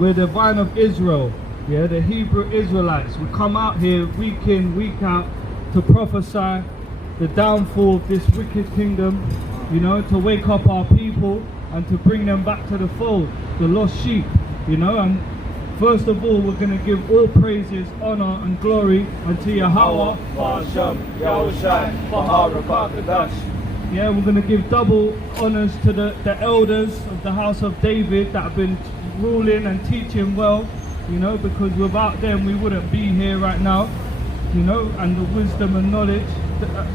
We're the vine of Israel. Yeah, the Hebrew Israelites. We come out here week in, week out to prophesy the downfall of this wicked kingdom, you know, to wake up our people and to bring them back to the fold, the lost sheep, you know. And first of all, we're going to give all praises, honor and glory unto Yahweh. Yeah, we're going to give double honors to the elders of the house of David that have been ruling and teaching well, you know, because without them we wouldn't be here right now, you know, and the wisdom and knowledge.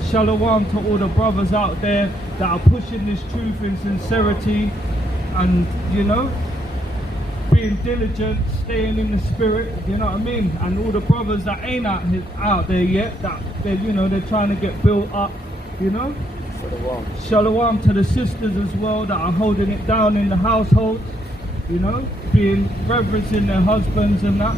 Shalom to all the brothers out there that are pushing this truth in sincerity and, you know, being diligent, staying in the spirit, you know what I mean? And all the brothers that ain't out there yet, that they're, you know, they're trying to get built up, you know. Shalom. Shalom to the sisters as well that are holding it down in the household, you know, being reverencing their husbands and that,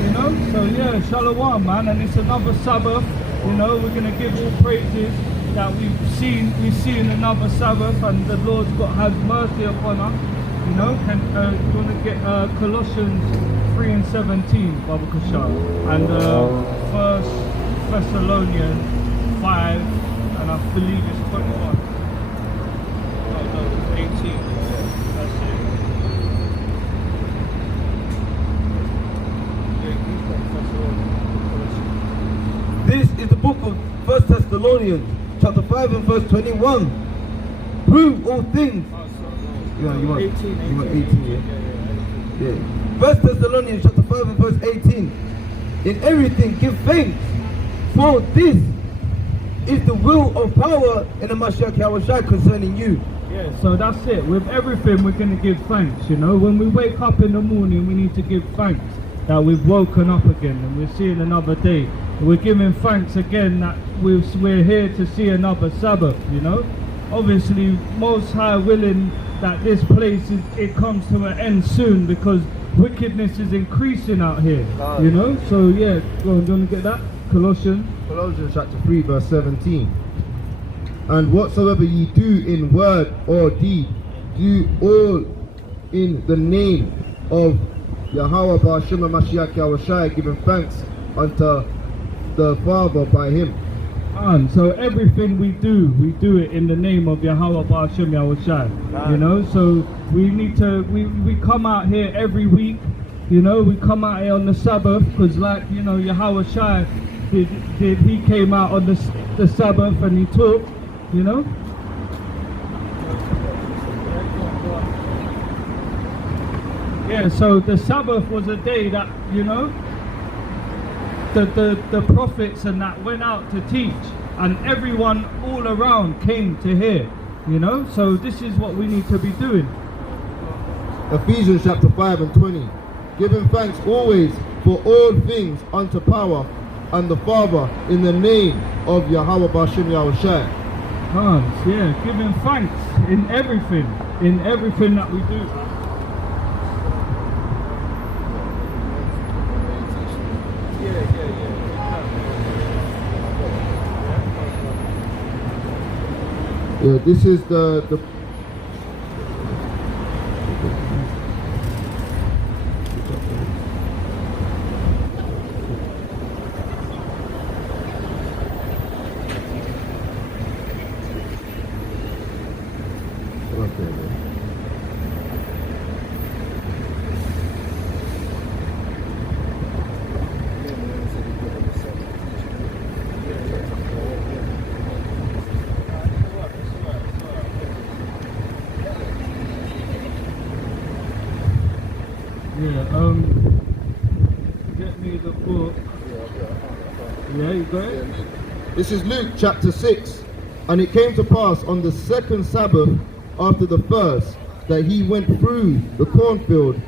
you know. So yeah, shalom, man. And it's another Sabbath, you know. We're gonna give all praises that we've seen another Sabbath, and the Lord's has mercy upon us, you know. And we're gonna get Colossians 3:17, Baba Kushal, and 1 Thessalonians 5, and I believe it's 21. No, it's 18. That's it. This is the book of 1 Thessalonians, chapter 5 and verse 21. Prove all things. You want 18, yeah? 1 Thessalonians chapter 5 and verse 18. In everything give thanks, for this is the will of power in the Mashiach Yahushua concerning you. Yeah, so that's it. With everything we're going to give thanks, you know. When we wake up in the morning, we need to give thanks that we've woken up again and we're seeing another day. We're giving thanks again that we're here to see another Sabbath, you know. Obviously, Most High willing that this place it comes to an end soon, because wickedness is increasing out here, you know. So yeah, go on, do you want to get that? Colossians chapter 3 verse 17. And whatsoever ye do in word or deed, do all in the name of Yahweh Ba'ashem Mashiach Yahushua, giving thanks unto the Father by him. And so everything we do it in the name of Yahweh Ba'ashem Yahushua, you know. So we need to, we come out here every week, you know. We come out here on the Sabbath, because like, you know, Yahushua he came out on the Sabbath and he taught, you know. Yeah, so the Sabbath was a day that, you know, the prophets and that went out to teach, and everyone all around came to hear, you know. So this is what we need to be doing. Ephesians chapter 5 and 20. Giving thanks always for all things unto power and the Father in the name of Yahweh Ba'ashem Yahushua. Yeah, giving thanks in everything that we do. Yeah, this is the get me the book. Yeah, you got it? This is Luke chapter 6. And it came to pass on the second Sabbath after the first, that he went through the cornfield,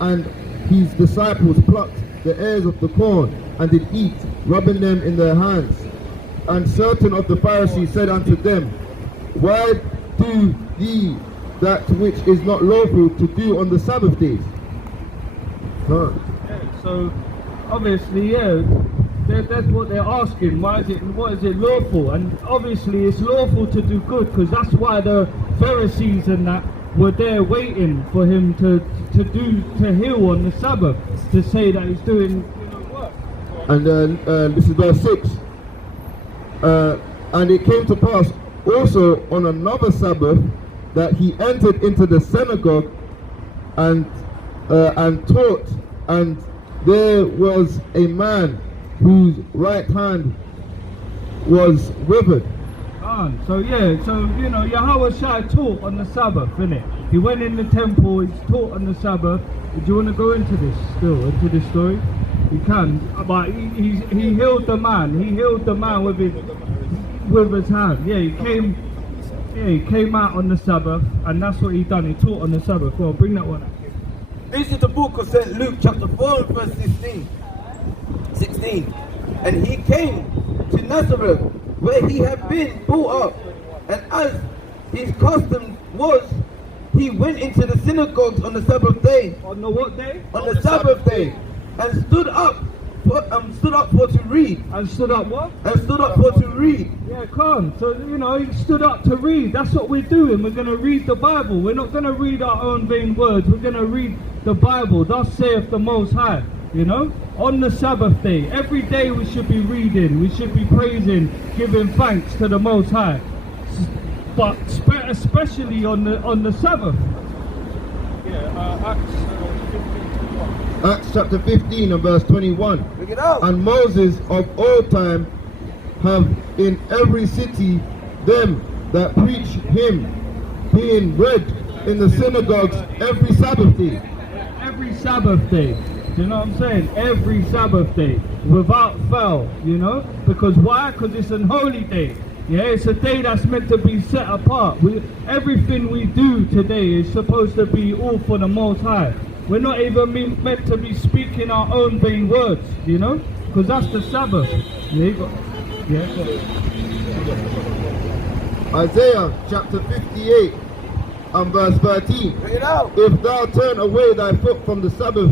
and his disciples plucked the ears of the corn, and did eat, rubbing them in their hands. And certain of the Pharisees said unto them, Why do ye that which is not lawful to do on the Sabbath days? Yeah, so obviously, yeah, that's what they're asking. What is it lawful? And obviously it's lawful to do good, because that's why the Pharisees and that, were there waiting for him to heal on the Sabbath, to say that he's doing work. And this is verse 6. And it came to pass also on another Sabbath that he entered into the synagogue and taught, and there was a man whose right hand was withered. So Yahweh Shai taught on the Sabbath, innit? He went in the temple, he's taught on the Sabbath. Do you want to go into this story? You can, but he healed the man. He healed the man with his hand. Yeah, he came out on the Sabbath, and that's what he done. He taught on the Sabbath. Well, bring that one up. This is the book of St. Luke chapter 4 and verse 16. And he came to Nazareth, where he had been brought up, and as his custom was, he went into the synagogues on the Sabbath day. On the what day? On the Sabbath day, and stood up for to read. And stood up what? And stood up for to read. Yeah, come. So he stood up to read. That's what we're doing. We're going to read the Bible. We're not going to read our own vain words. We're going to read the Bible. Thus saith the Most High. On the Sabbath day, every day we should be reading, we should be praising, giving thanks to the Most High, but especially on the Sabbath. Acts chapter 15 and verse 21. Look it out. And Moses of old time have in every city them that preach him, being read in the synagogues every Sabbath day. Every Sabbath day. Do you know what I'm saying? Every Sabbath day, without fail, because why? Because it's an holy day. Yeah, it's a day that's meant to be set apart. Everything we do today is supposed to be all for the Most High. We're not even meant to be speaking our own vain words, because that's the Sabbath. Isaiah chapter 58 and verse 13. Bring it out. If thou turn away thy foot from the Sabbath,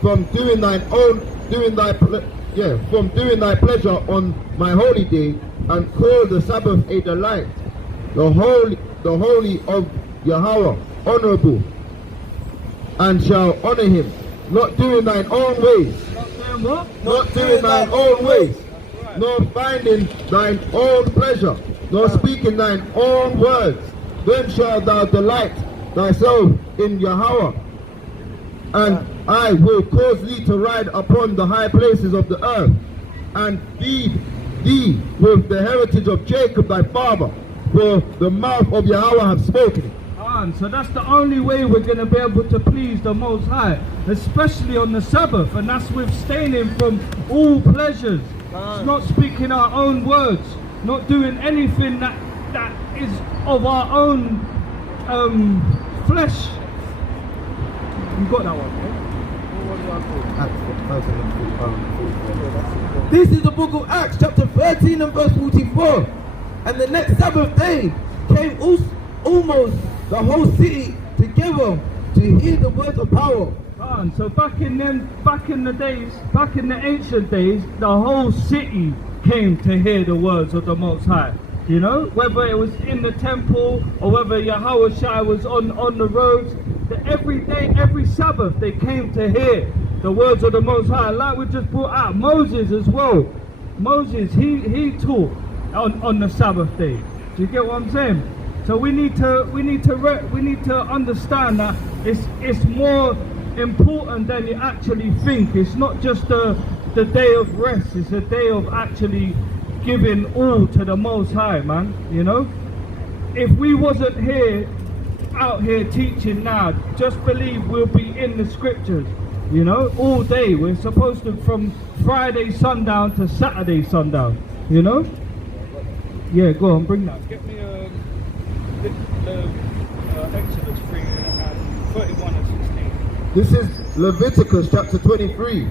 from doing thy pleasure on my holy day, and call the Sabbath a delight, the holy of Yahweh honorable, and shall honor him, not doing thine own ways, not doing thine own ways, nor finding thine own pleasure, nor speaking thine own words, then shalt thou delight thyself in Yahweh, and I will cause thee to ride upon the high places of the earth, and feed thee with the heritage of Jacob thy father, for the mouth of Yahweh hath spoken. So that's the only way we're going to be able to please the Most High, especially on the Sabbath, and that's abstaining from all pleasures. It's not speaking our own words, not doing anything that is of our own flesh. You got that one, right? This is the book of Acts chapter 13 and verse 44. And the next Sabbath day came almost the whole city together to hear the words of power. So back in the ancient days, the whole city came to hear the words of the Most High. Whether it was in the temple or whether Yahweh Shai was on the roads, every day, every Sabbath, they came to hear the words of the Most High. Like we just brought out, Moses as well. Moses, he taught on the Sabbath day. Do you get what I'm saying? So we need to understand that it's more important than you actually think. It's not just the day of rest. It's a day of actually giving all to the Most High, man. If we wasn't out here teaching now, just believe we'll be in the scriptures. All day. We're supposed to, from Friday sundown to Saturday sundown. Yeah, go on, bring that. Get me Exodus 3 and 31 and 16. This is Leviticus chapter 23.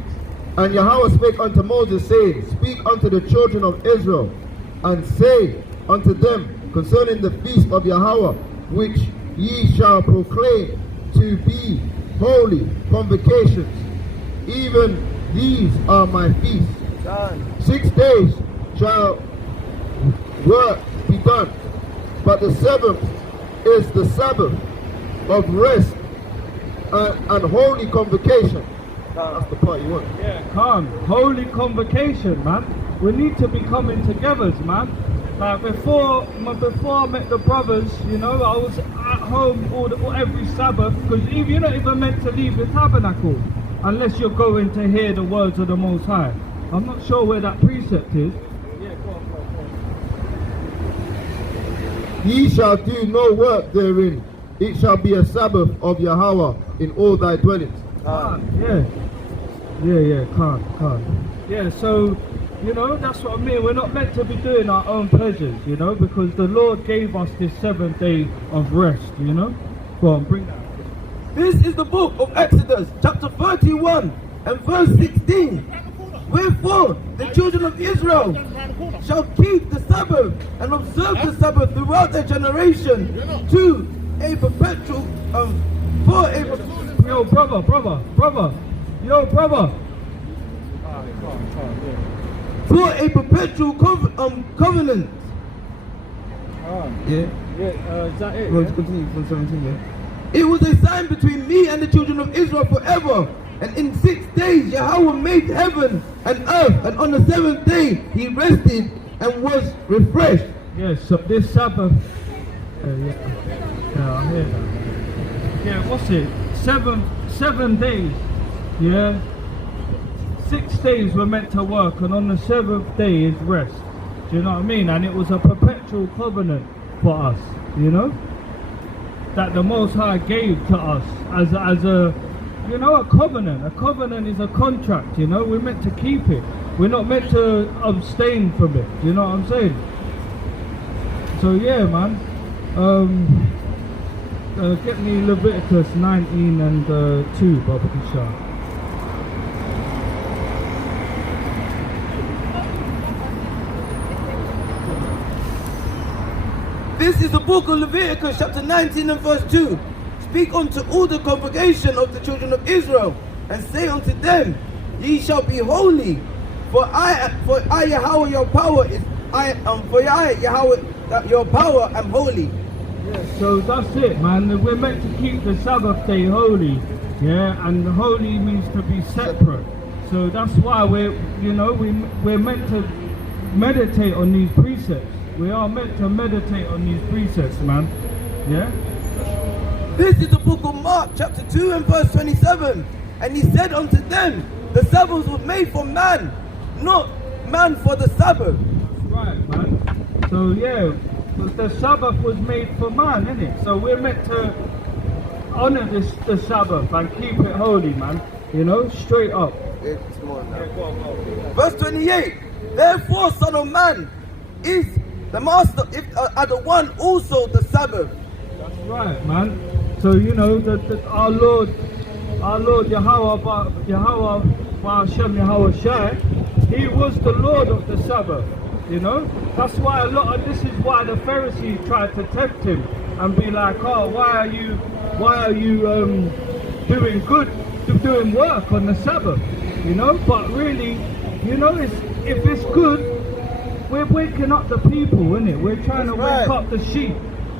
And Yahweh spake unto Moses, saying, Speak unto the children of Israel, and say unto them concerning the feast of Yahweh, which ye shall proclaim to be holy convocations. Even these are my feasts. 6 days shall work be done, but the seventh is the Sabbath of rest and holy convocation. That's the part you want. Yeah, calm. Holy convocation, man. We need to be coming together, man. Like before I met the brothers, you know, I was at home every Sabbath, because you're not even meant to leave the tabernacle unless you're going to hear the words of the Most High. I'm not sure where that precept is. Yeah, go on. Ye shall do no work therein. It shall be a Sabbath of Yahweh in all thy dwellings. Calm. Yeah, so, you know, that's what I mean. We're not meant to be doing our own pleasures, you know, because the Lord gave us this 7th day of rest, you know. Go on, bring that. This is the book of Exodus, chapter 31 and verse 16. Wherefore the children of Israel shall keep the Sabbath and observe the Sabbath throughout their generation to a perpetual Yo, brother. For a perpetual covenant. Is that it? Well, continue from 17, yeah. It was a sign between me and the children of Israel forever. And in 6 days Yahweh made heaven and earth, and on the 7th day he rested and was refreshed. Yes, so this Sabbath. I hear that. Yeah, what's it? 7 days. Yeah. 6 days we're meant to work, and on the 7th day is rest. Do you know what I mean? And it was a perpetual covenant for us, you know, that the Most High gave to us as a you know, a covenant. A covenant is a contract, you know. We're meant to keep it. We're not meant to abstain from it. Do you know what I'm saying? So yeah, man. Get me Leviticus 19 and 2, Baba Kishar. This is the book of Leviticus chapter 19 and verse 2. Speak unto all the congregation of the children of Israel, and say unto them, ye shall be holy, for I Yahweh your power is your power am holy. Yeah, so that's it, man. We're meant to keep the Sabbath day holy, yeah, and holy means to be separate. So that's why we're meant to meditate on these precepts. We are meant to meditate on these precepts, man. Yeah. This is the book of Mark, chapter 2 and verse 27. And he said unto them, the Sabbath was made for man, not man for the Sabbath. Right, man. So yeah, the Sabbath was made for man, isn't it? So we're meant to honor the Sabbath and keep it holy, man. You know, straight up. It's more now. Yeah, go on. Verse 28. Therefore, Son of Man, is the master are the one also the Sabbath. That's right, man. So you know that our Lord Yahweh Hashem Yahweh Shai, he was the Lord of the Sabbath. You know, that's why this is why the Pharisees tried to tempt him and be like, oh, why are you doing work on the Sabbath? You know, but really, you know, if it's good, we're waking up the people, innit? We're trying to wake up the sheep,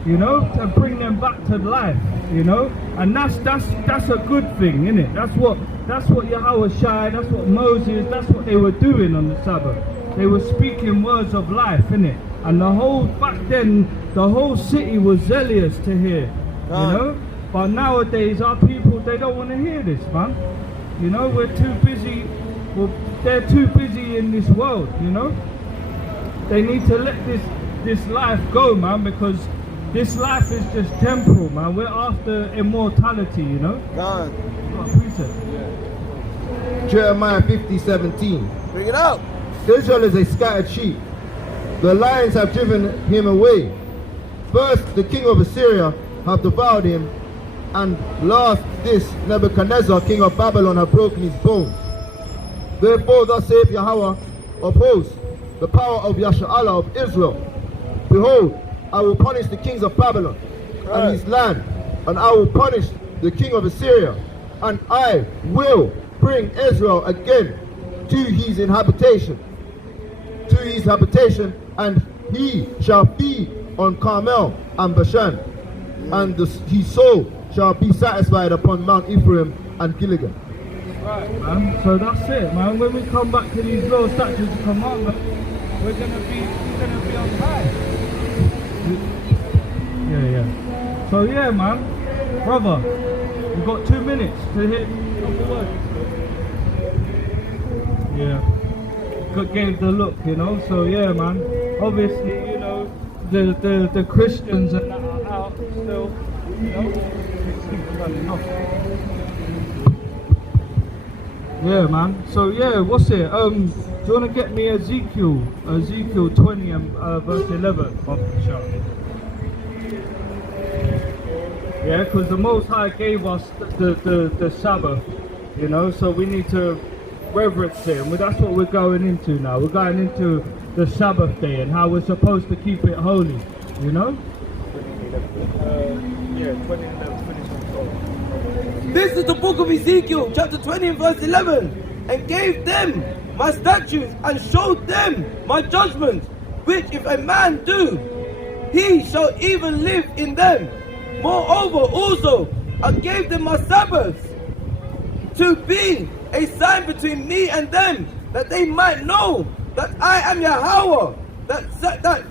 you know, to bring them back to life, you know, and that's a good thing, innit? That's what Yahweh Shai, that's what Moses, that's what they were doing on the Sabbath. They were speaking words of life, innit? And back then, the whole city was zealous to hear, you know. But nowadays, our people, they don't want to hear this, man. You know, we're too busy. Well, they're too busy in this world, you know. They need to let this life go, man, because this life is just temporal, man. We're after immortality, you know. God. Jeremiah 50:17. Bring it out. Israel is a scattered sheep. The lions have driven him away. First, the king of Assyria have devoured him, and last, this Nebuchadnezzar, king of Babylon, have broken his bones. Therefore, thus saith Yahweh of hosts, the power of Yasha'Allah of Israel, behold, I will punish the kings of Babylon and his land, and I will punish the king of Assyria, and I will bring Israel again to his habitation, and he shall feed on Carmel and Bashan, and his soul shall be satisfied upon Mount Ephraim and Gilgal. Right, man. So that's it, man. When we come back to these laws, statutes, and commandments, we're gonna be on high. Yeah. So yeah, man, brother, we've got 2 minutes to hit a couple words. Yeah. Gave the look, you know. So yeah, man. Obviously, you know, the Christians and that are out still, you know. Yeah, man. So yeah, what's it? Do you want to get me Ezekiel 20 and verse 11? Yeah, because the Most High gave us the Sabbath, you know. So we need to reverence it, and that's what we're going into now. We're going into the Sabbath day and how we're supposed to keep it holy, you know. Yeah, 2011. This is the book of Ezekiel, chapter 20 and verse 11. And gave them my statutes and showed them my judgments, which if a man do, he shall even live in them. Moreover also, I gave them my Sabbaths to be a sign between me and them, that they might know that I am Yahweh, that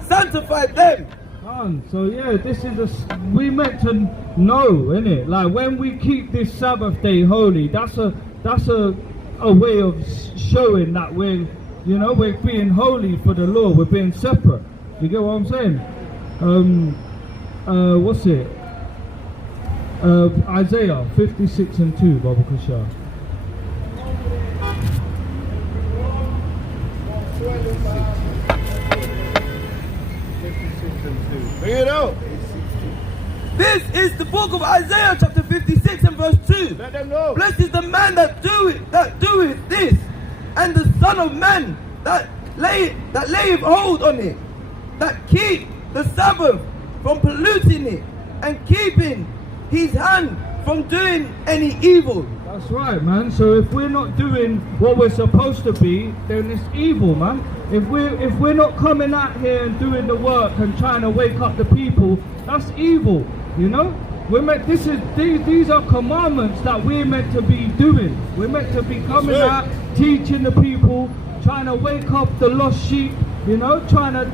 sanctified them. So yeah, this is we meant to know, innit? Like when we keep this Sabbath day holy, that's a way of showing that we're being holy for the Lord. We're being separate. You get what I'm saying? What's it? Isaiah 56 and 2, Baba Kushar. Bring it out. This is the book of Isaiah chapter 56 and verse 2. Let them know. Blessed is the man that doeth this, and the Son of Man that layeth hold on it, that keep the Sabbath from polluting it, and keeping his hand from doing any evil. That's right, man. So if we're not doing what we're supposed to be, then it's evil, man. If we're not coming out here and doing the work and trying to wake up the people, that's evil, you know. These are commandments that we're meant to be doing. We're meant to be coming out, teaching the people, trying to wake up the lost sheep, you know, trying to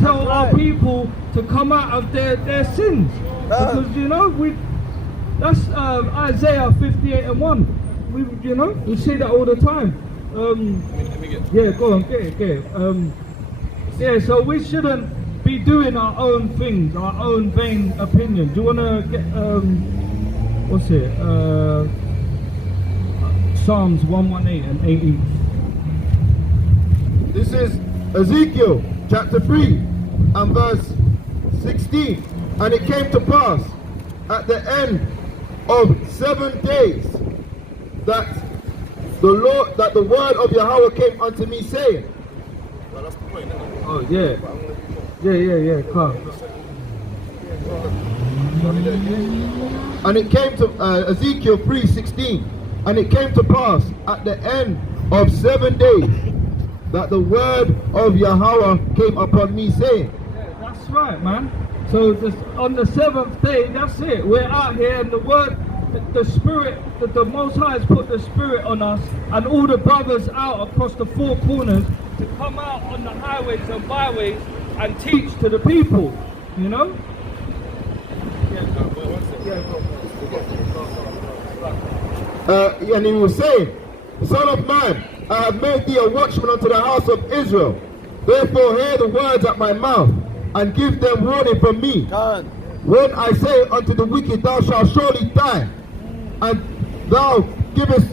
tell our people to come out of their sins. Because, you know, that's Isaiah 58 and 1. We see that all the time. Yeah, go on, get it. Yeah, so we shouldn't be doing our own things, our own vain opinion. Do you want to get, what's it? Psalms 118 and 18. This is Ezekiel chapter 3 and verse 16. And it came to pass at the end of 7 days that the word of Yahweh came unto me, saying. Well, that's the point, isn't it? Oh yeah, come. And it came to Ezekiel 3:16, and it came to pass at the end of 7 days that the word of Yahweh came upon me, saying. Yeah, that's right, man. So on the 7th day, that's it. We're out here, and the word, the Spirit, the Most High has put the Spirit on us, and all the brothers out across the 4 corners to come out on the highways and byways and teach to the people. You know. And he was saying, Son of man, I have made thee a watchman unto the house of Israel. Therefore hear the words at my mouth, and give them warning from me. When I say unto the wicked, thou shalt surely die, and thou givest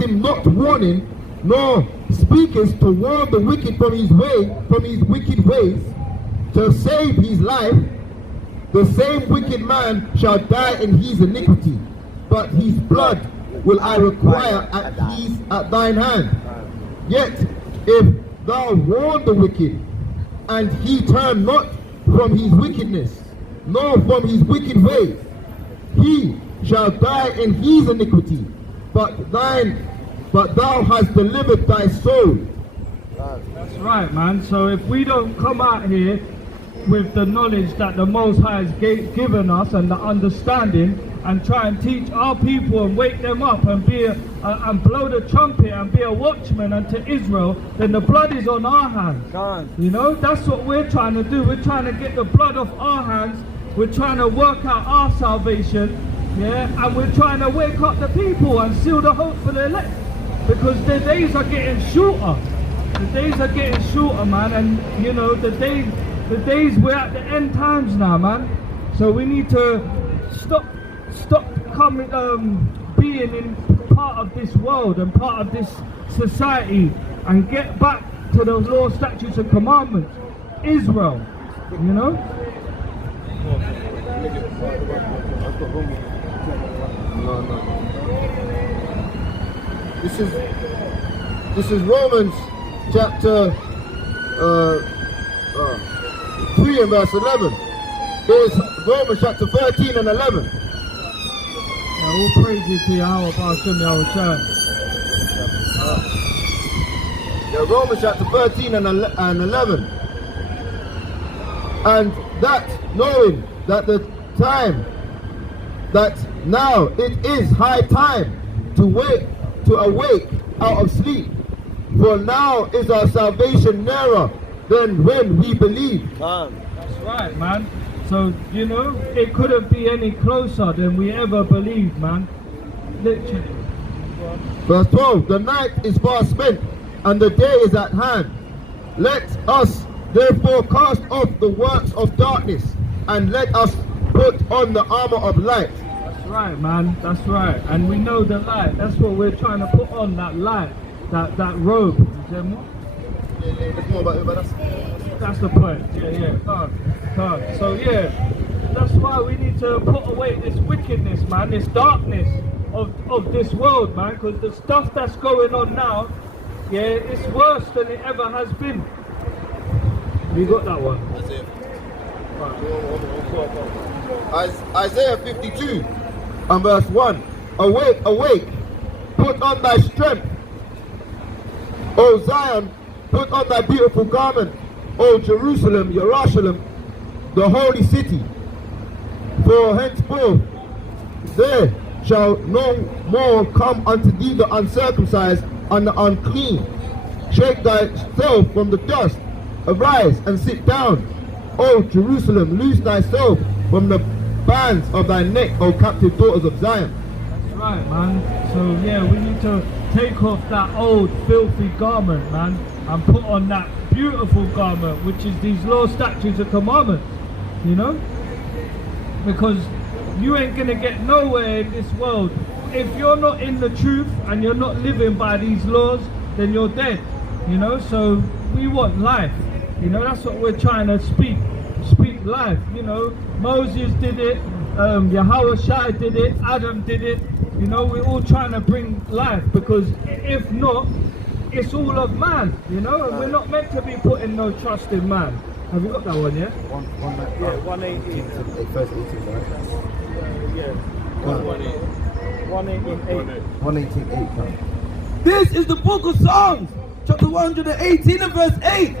him not warning, nor speakest to warn the wicked from his wicked ways, to save his life, the same wicked man shall die in his iniquity, but his blood will I require at thine hand. Yet if thou warn the wicked, and he turn not from his wickedness, nor from his wicked ways, he shall die in his iniquity, but thou hast delivered thy soul. That's right, man. So if we don't come out here with the knowledge that the Most High has given us and the understanding, and try and teach our people and wake them up and be and blow the trumpet and be a watchman unto Israel, then the blood is on our hands. You know, that's what we're trying to do. We're trying to get the blood off our hands. We're trying to work out our salvation, yeah, and we're trying to wake up the people and seal the hope for the elect, because the days are getting shorter. The days are getting shorter, man, and you know the days we're at the end times now, man. So we need to stop being in part of this world and part of this society and get back to the law, statutes and commandments. Israel, you know? No. This is Romans chapter 3 and verse 11. It's Romans chapter 13 and 11. All praises to Yahweh, Hashem, Yahweh. Romans chapter 13 and 11. And that knowing that the time, that now it is high time to awake out of sleep. For now is our salvation nearer than when we believed. That's right, man. So, you know, it couldn't be any closer than we ever believed, man. Literally. Verse 12, the night is far spent, and the day is at hand. Let us therefore cast off the works of darkness, and let us put on the armor of light. That's right, man. That's right. And we know the light. That's what we're trying to put on, that light, that robe. That's the point. Yeah. So yeah, that's why we need to put away this wickedness, man, this darkness of this world, man, because the stuff that's going on now, yeah, it's worse than it ever has been. You got that one? Isaiah 52 and verse 1. Awake, awake, put on thy strength. O Zion, put on thy beautiful garment. O Jerusalem, the holy city. For henceforth there shall no more come unto thee the uncircumcised and the unclean. Shake thyself from the dust, arise and sit down. O Jerusalem, loose thyself from the bands of thy neck, O captive daughters of Zion. That's right, man. So yeah, we need to take off that old filthy garment, man, and put on that beautiful garment, which is these law, statutes and commandments, you know? Because you ain't gonna get nowhere in this world if you're not in the truth and you're not living by these laws. Then you're dead, you know? So we want life, you know? That's what we're trying to speak life, you know? Moses did it, Yahweh Shai did it, Adam did it, you know? We're all trying to bring life, because if not, it's all of man, you know? And we're not meant to be putting no trust in man. Have you got that one, yeah? 118. First 18, right? Yeah. 118.8. This is the book of Psalms, chapter 118 and verse 8.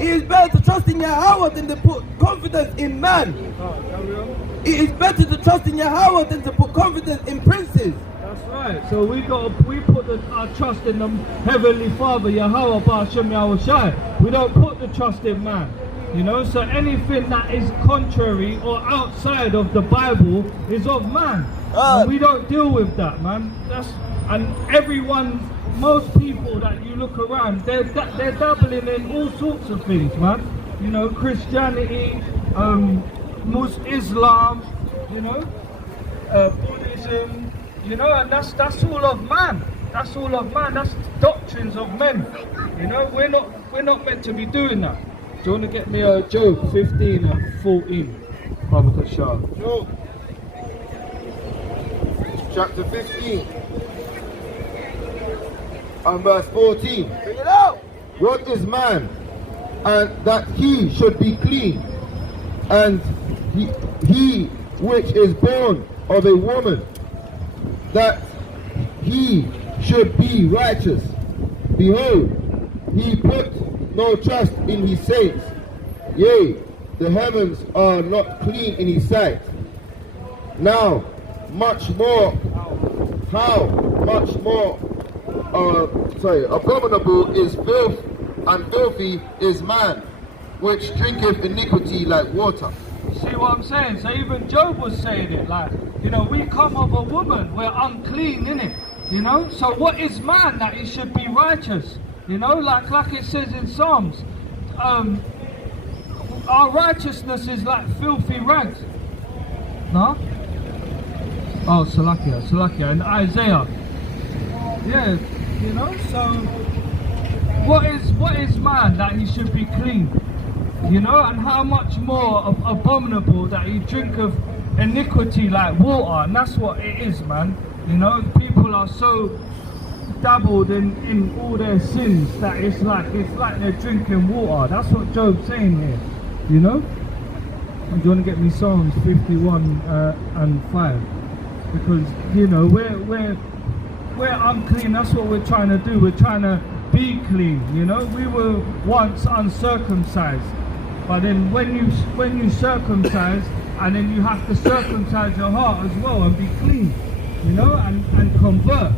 It is better to trust in Yahweh than to put confidence in man. It is better to trust in Yahweh than to put confidence in princes. That's right. So we put our trust in the Heavenly Father, Yahweh, Hashem, Yahweh Shai. We don't put the trust in man. You know, so anything that is contrary or outside of the Bible is of man. And we don't deal with that, man. Most people that you look around, they're dabbling in all sorts of things, man. You know, Christianity, Islam, you know, Buddhism, you know, and that's all of man. That's all of man. That's doctrines of men. You know, we're not meant to be doing that. Do you want to get me Job 15 and 14, Baba Kashar? Job chapter 15 and verse 14. Bring it out. What is man, and that he should be clean, and he which is born of a woman, that he should be righteous. Behold, he put no trust in his saints. Yea, the heavens are not clean in his sight. Now much more, abominable is filth, and filthy is man, which drinketh iniquity like water. See what I'm saying? So even Job was saying it, like, you know, we come of a woman, we're unclean, innit? You know, so what is man that he should be righteous? You know, like it says in Psalms, our righteousness is like filthy rags. No? Oh, Salakia, and Isaiah. Yeah, you know, so what is man that he should be clean? You know, and how much more abominable that he drinketh iniquity like water, and that's what it is, man. You know, people are so dabbled in all their sins that it's like they're drinking water. That's what Job's saying here, you know. And do you want to get me Psalms 51 and 5? Because, you know, we're unclean. That's what we're trying to do. We're trying to be clean, you know. We were once uncircumcised, but then when you circumcise, and then you have to circumcise your heart as well and be clean, you know, and convert.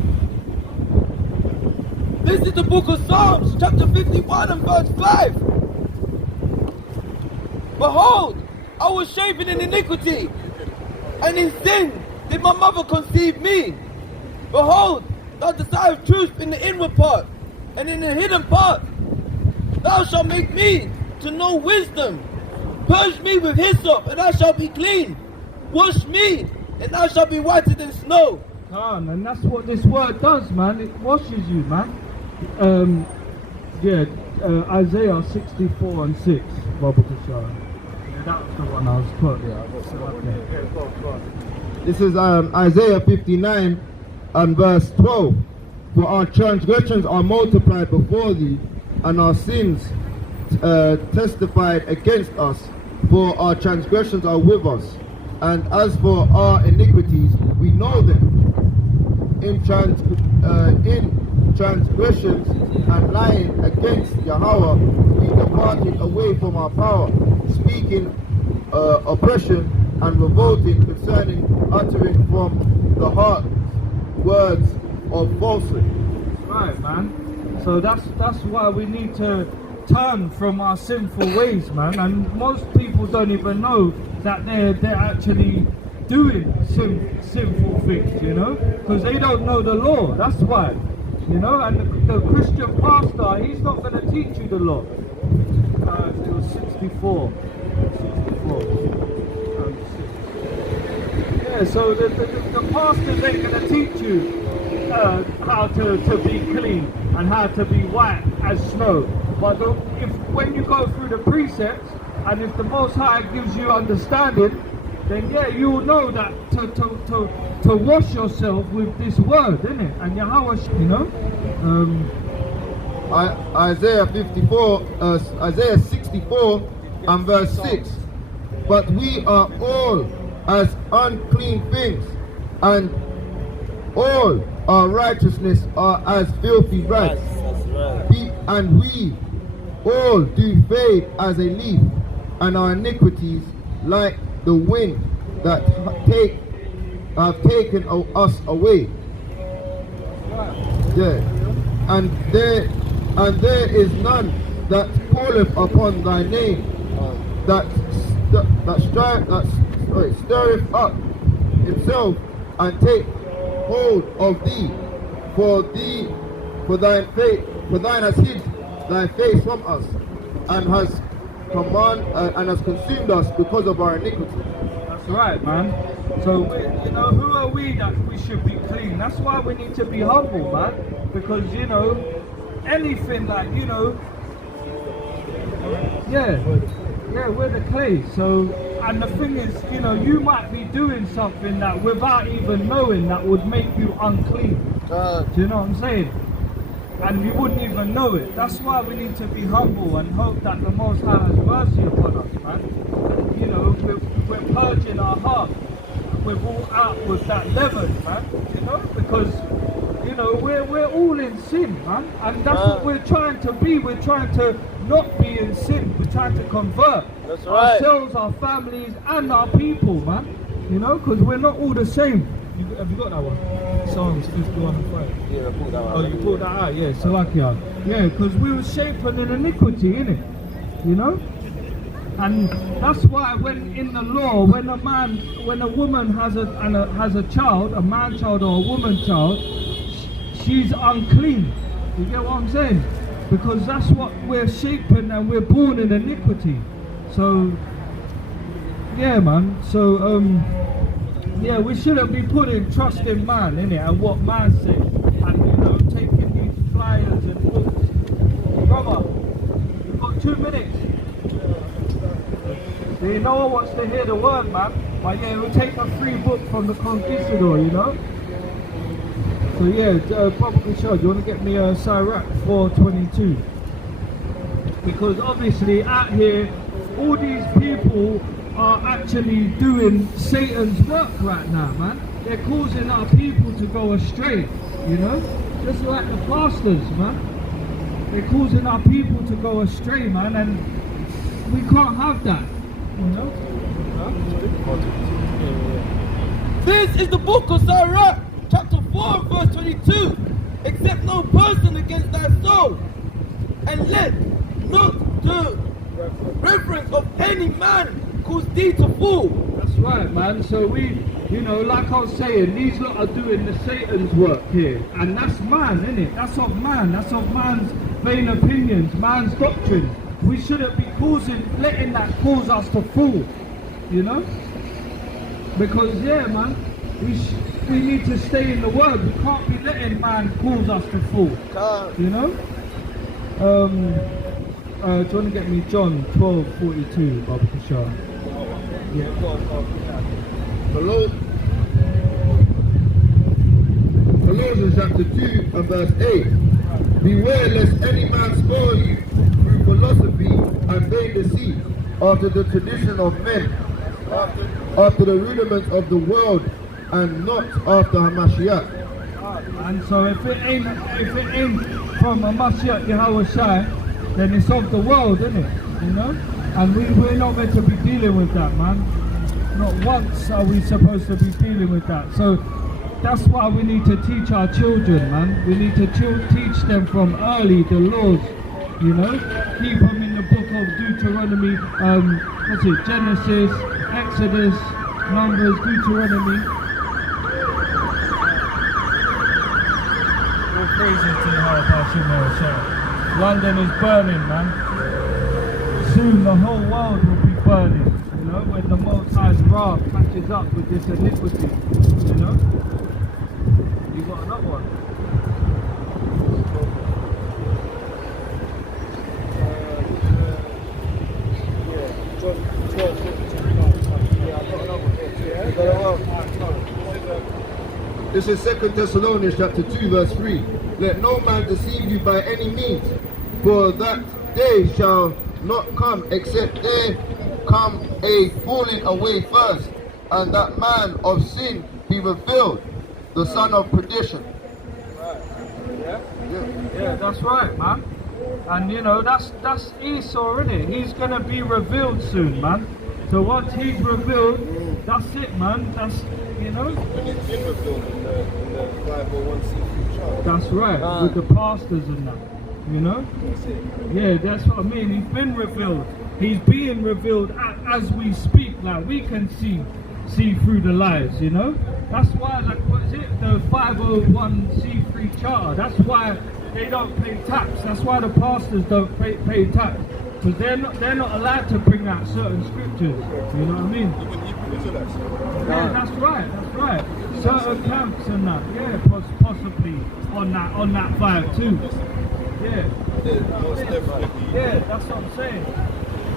This is the book of Psalms, chapter 51 and verse 5. Behold, I was shapen in iniquity, and in sin did my mother conceive me. Behold, thou desirest truth in the inward part, and in the hidden part. Thou shalt make me to know wisdom. Purge me with hyssop, and I shall be clean. Wash me, and I shall be whiter than snow. And that's what this word does, man. It washes you, man. Isaiah 64 and 6. Bible to show. Yeah, that was the one I was put. Yeah, This is Isaiah 59 and verse 12. For our transgressions are multiplied before thee, and our sins testified against us. For our transgressions are with us, and as for our iniquities, we know them. In transgressions and lying against Yahweh, we departed away from our power, speaking oppression and revolting concerning uttering from the heart words of falsehood. Right, man. So that's why we need to turn from our sinful ways, man. And most people don't even know that they're actually doing sinful things, you know, because they don't know the law. That's why, you know. And the Christian pastor, he's not going to teach you the law. It was 64. Yeah, so the pastors ain't going to teach you how to be clean and how to be white as snow. But when you go through the precepts, and if the Most High gives you understanding, then yeah, you will know that to wash yourself with this word, innit? And Yahweh, you know. Isaiah 64 and verse 6. But we are all as unclean things, and all our righteousness are as filthy rags. And we all do fade as a leaf, and our iniquities like the wind that have taken us away. Yeah. And there is none that calleth upon thy name, that stirreth up himself and take hold of thee, for thine has hid thy face from us, and has consumed us because of our iniquity. That's right, man. So you know, who are we that we should be clean? That's why we need to be humble, man. Because you know, anything like, you know, yeah, we're the clay. So, and the thing is, you know, you might be doing something that without even knowing that would make you unclean. Do you know what I'm saying? And you wouldn't even know it. That's why we need to be humble and hope that the Most High has mercy upon us, man. And, you know, we're purging our heart. We're all out with that leaven, man. You know, because you know we're all in sin, man. And that's what we're trying to be. We're trying to not be in sin. We're trying to convert ourselves, our families, and our people, man. You know, because we're not all the same. Have you got that one? Psalms 51 and 5. Yeah, I pulled that one. Oh, you pulled that out, yeah, Salakia. Yeah, because we were shapen in iniquity, innit? You know? And that's why when in the law, when a woman has a child, a man child or a woman child, she's unclean. You get what I'm saying? Because that's what we're shapen and we're born in iniquity. So, yeah, man. So, yeah, we shouldn't be putting trust in man, innit? And what man says. And, you know, taking these flyers and books. Brother, you've got 2 minutes. See, no one wants to hear the word, man. But yeah, we'll take a free book from the Conquistador, you know? So yeah, probably sure. You want to get me a Sirach 422? Because obviously out here, all these people are actually doing Satan's work right now, man. They're causing our people to go astray, you know? Just like the pastors, man. They're causing our people to go astray, man, and we can't have that, you know? This is the book of Sirach, chapter 4, verse 22. Accept no person against thy soul, and let not the reverence of any man cause thee to fall. That's right, man. So we, you know, like I was saying, these lot are doing the Satan's work here. And that's man, innit? That's of man. That's of man's vain opinions, man's doctrine. We shouldn't be letting that cause us to fall, you know? Because, yeah, man, we need to stay in the word. We can't be letting man cause us to fall, you know? Do you want to get me John 12:42, Baba Kishar? Yeah. Thessalonians chapter 2 and verse 8. Beware lest any man spoil you through philosophy and vain deceit, after the tradition of men, after the rudiments of the world, and not after Hamashiach. And so if it ain't from Hamashiach Yahweh Shai, then it's of the world, isn't it? You know? And we're not meant to be dealing with that, man. Not once are we supposed to be dealing with that. So that's why we need to teach our children, man. We need to teach them from early the laws, you know? Keep them in the book of Deuteronomy, Genesis, Exodus, Numbers, Deuteronomy. All praises to the high Hashem. London is burning, man. Soon the whole world will be burning, you know, when the Most High's wrath catches up with this iniquity, you know. You got another one? This is 2 Thessalonians chapter 2 verse 3. Let no man deceive you by any means, for that day shall not come except there come a falling away first, and that man of sin be revealed, the son of perdition. Yeah, that's right, man. And you know, that's Esau, isn't it? He's gonna be revealed soon, man. So once he's revealed, that's it, man. That's, you know. And it's been revealed in the 501c3 chart. That's right, with the pastors and that, you know. That's it. Yeah, that's what I mean. He's been revealed. He's being revealed as we speak. Like we can see through the lies, you know. That's why, like, what is it? The 501c3 charter. That's why they don't pay tax. That's why the pastors don't pay tax. Because they're not allowed to bring out certain scriptures. You know what I mean? Yeah, that's right. Certain camps and that. Yeah, possibly on that vibe too. Yeah. Yeah, that's what I'm saying.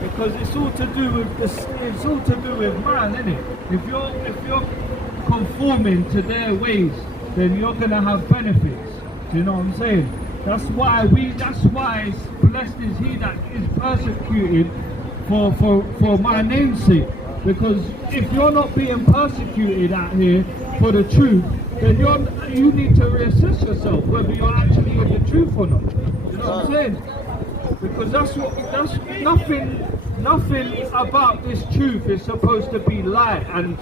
Because it's all to do with it's all to do with man, isn't it? If you're conforming to their ways, then you're gonna have benefits. Do you know what I'm saying? That's why it's blessed is he that is persecuted for my name's sake. Because if you're not being persecuted out here for the truth, then you need to reassess yourself whether you're actually in the truth or not. You know what I'm saying? Because that's nothing about this truth is supposed to be light and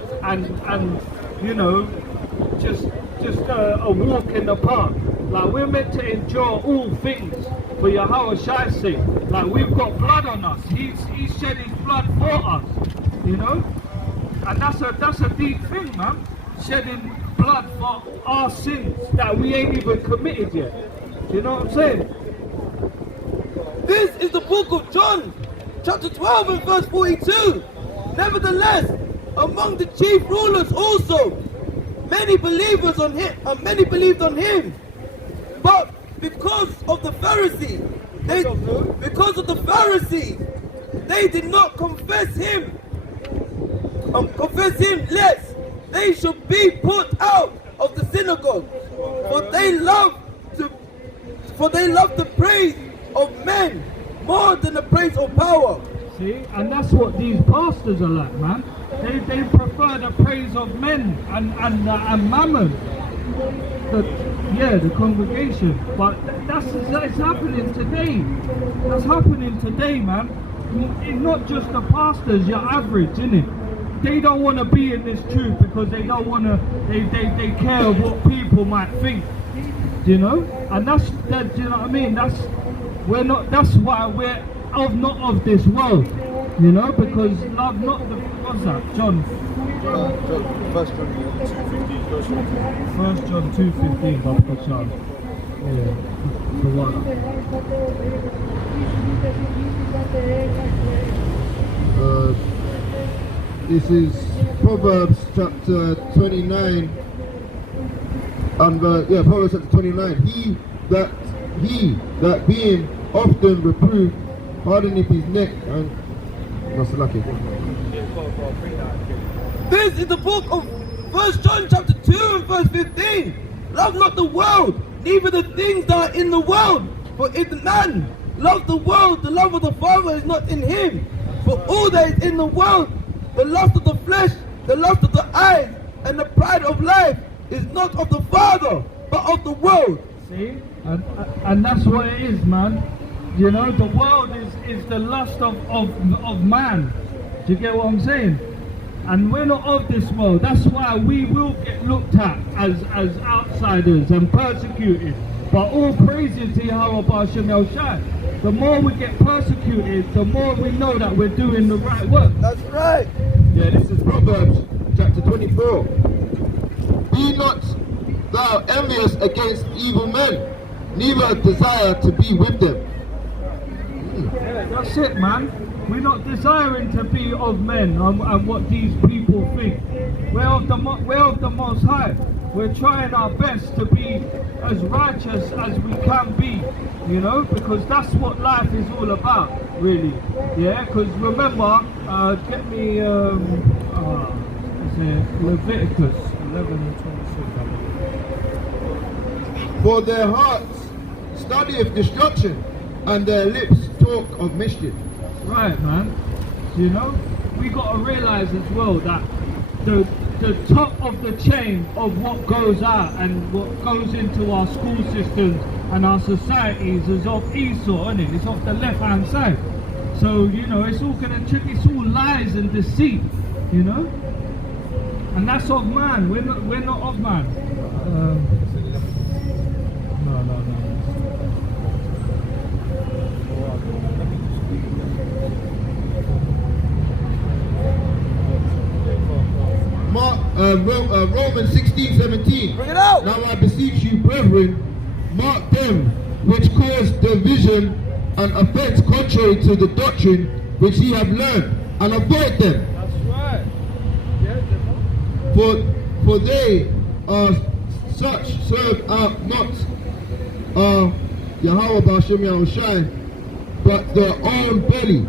you know, just a walk in the park. Like, we're meant to endure all things for Yahweh Shai's sake. Like, we've got blood on us. He's shed his blood for us, you know? And that's a deep thing, man. Shedding blood for our sins that we ain't even committed yet. Do you know what I'm saying? This is the book of John, chapter 12 and verse 42. Nevertheless, among the chief rulers also, many believed on him. But because of the Pharisees, they did not confess him lest they should be put out of the synagogue. For they love the praise of men more than the praise of power. See, and that's what these pastors are like, man. They prefer the praise of men and mammon. The congregation. But that's happening today. That's happening today, man. It's not just the pastors, you're average, innit? They don't want to be in this truth because they don't want to, they care of what people might think, you know? And do you know what I mean? That's why we're not of this world, you know? Because love not the, what's that? John 1 John 2:15, Papa Charles. Yeah, the one. This is Proverbs chapter 29, and Proverbs chapter 29. He that being often reproved, hardeneth his neck, and that's lucky. This is the book of 1 John chapter 2 and verse 15. Love not the world, neither the things that are in the world. For if the man love the world, the love of the Father is not in him. For all that is in the world, the lust of the flesh, the lust of the eyes, and the pride of life is not of the Father, but of the world. See? And that's what it is, man. You know, the world is the lust of man. Do you get what I'm saying? And we're not of this world. That's why we will get looked at as outsiders and persecuted. But all praises to Yahweh B'Shem El Shai. The more we get persecuted, the more we know that we're doing the right work. That's right. Yeah, this is Proverbs chapter 24. Be not thou envious against evil men, neither desire to be with them. Yeah, that's it, man. We're not desiring to be of men and what these people think. We're of the Most High. We're trying our best to be as righteous as we can be, you know, because that's what life is all about, really. Yeah, because remember, get me Leviticus 11 and 26. For their hearts studieth destruction, and their lips talk of mischief. Right, man. You know, we got to realize as well that the top of the chain of what goes out and what goes into our school systems and our societies is of Esau, isn't it? It's off the left-hand side. So, you know, it's all it's all lies and deceit, you know? And that's of man. We're not of man. No. Romans 16:17. Bring it out. Now I beseech you, brethren, mark them which cause division and offense contrary to the doctrine which ye have learned, and avoid them. That's right. Yeah, For they are such serve out not Yahweh B'Shem Yahushai, but their own belly,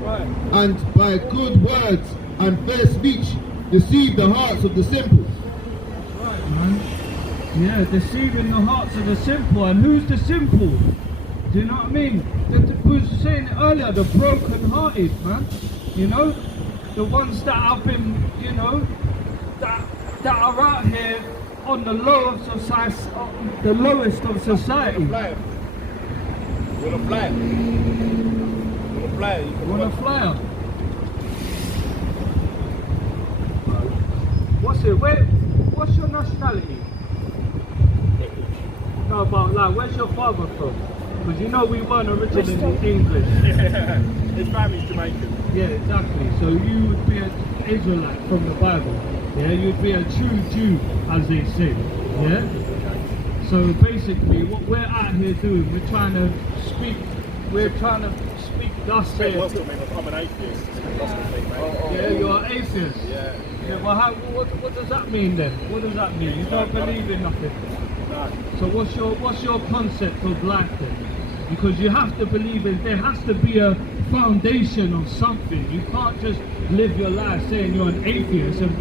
right. and by good words and fair speech deceive the hearts of the simple. Right, man. Yeah, deceiving the hearts of the simple. And who's the simple? Do you know what I mean? We were saying it earlier, the broken-hearted, man. You know, the ones that have been, you know, that are out here on the low of society, the lowest of society. With a flag. Want a flyer? What's it? Where what's your nationality? No, but like, where's your father from? Because you know we weren't originally English. Yeah, his family's Jamaican. Yeah, exactly. So you would be an Israelite from the Bible. Yeah, you'd be a true Jew, as they say. Yeah. So basically, what we're out here doing, we're trying to speak thus Wait, saith. what's it mean? I'm an atheist. It's philosophy, mate. Yeah, you're an atheist. Yeah. Yeah, well, what does that mean then? What does that mean? You don't believe in nothing. No. So what's your concept of life then? Because you have to believe in, there has to be a foundation of something. You can't just live your life saying you're an atheist and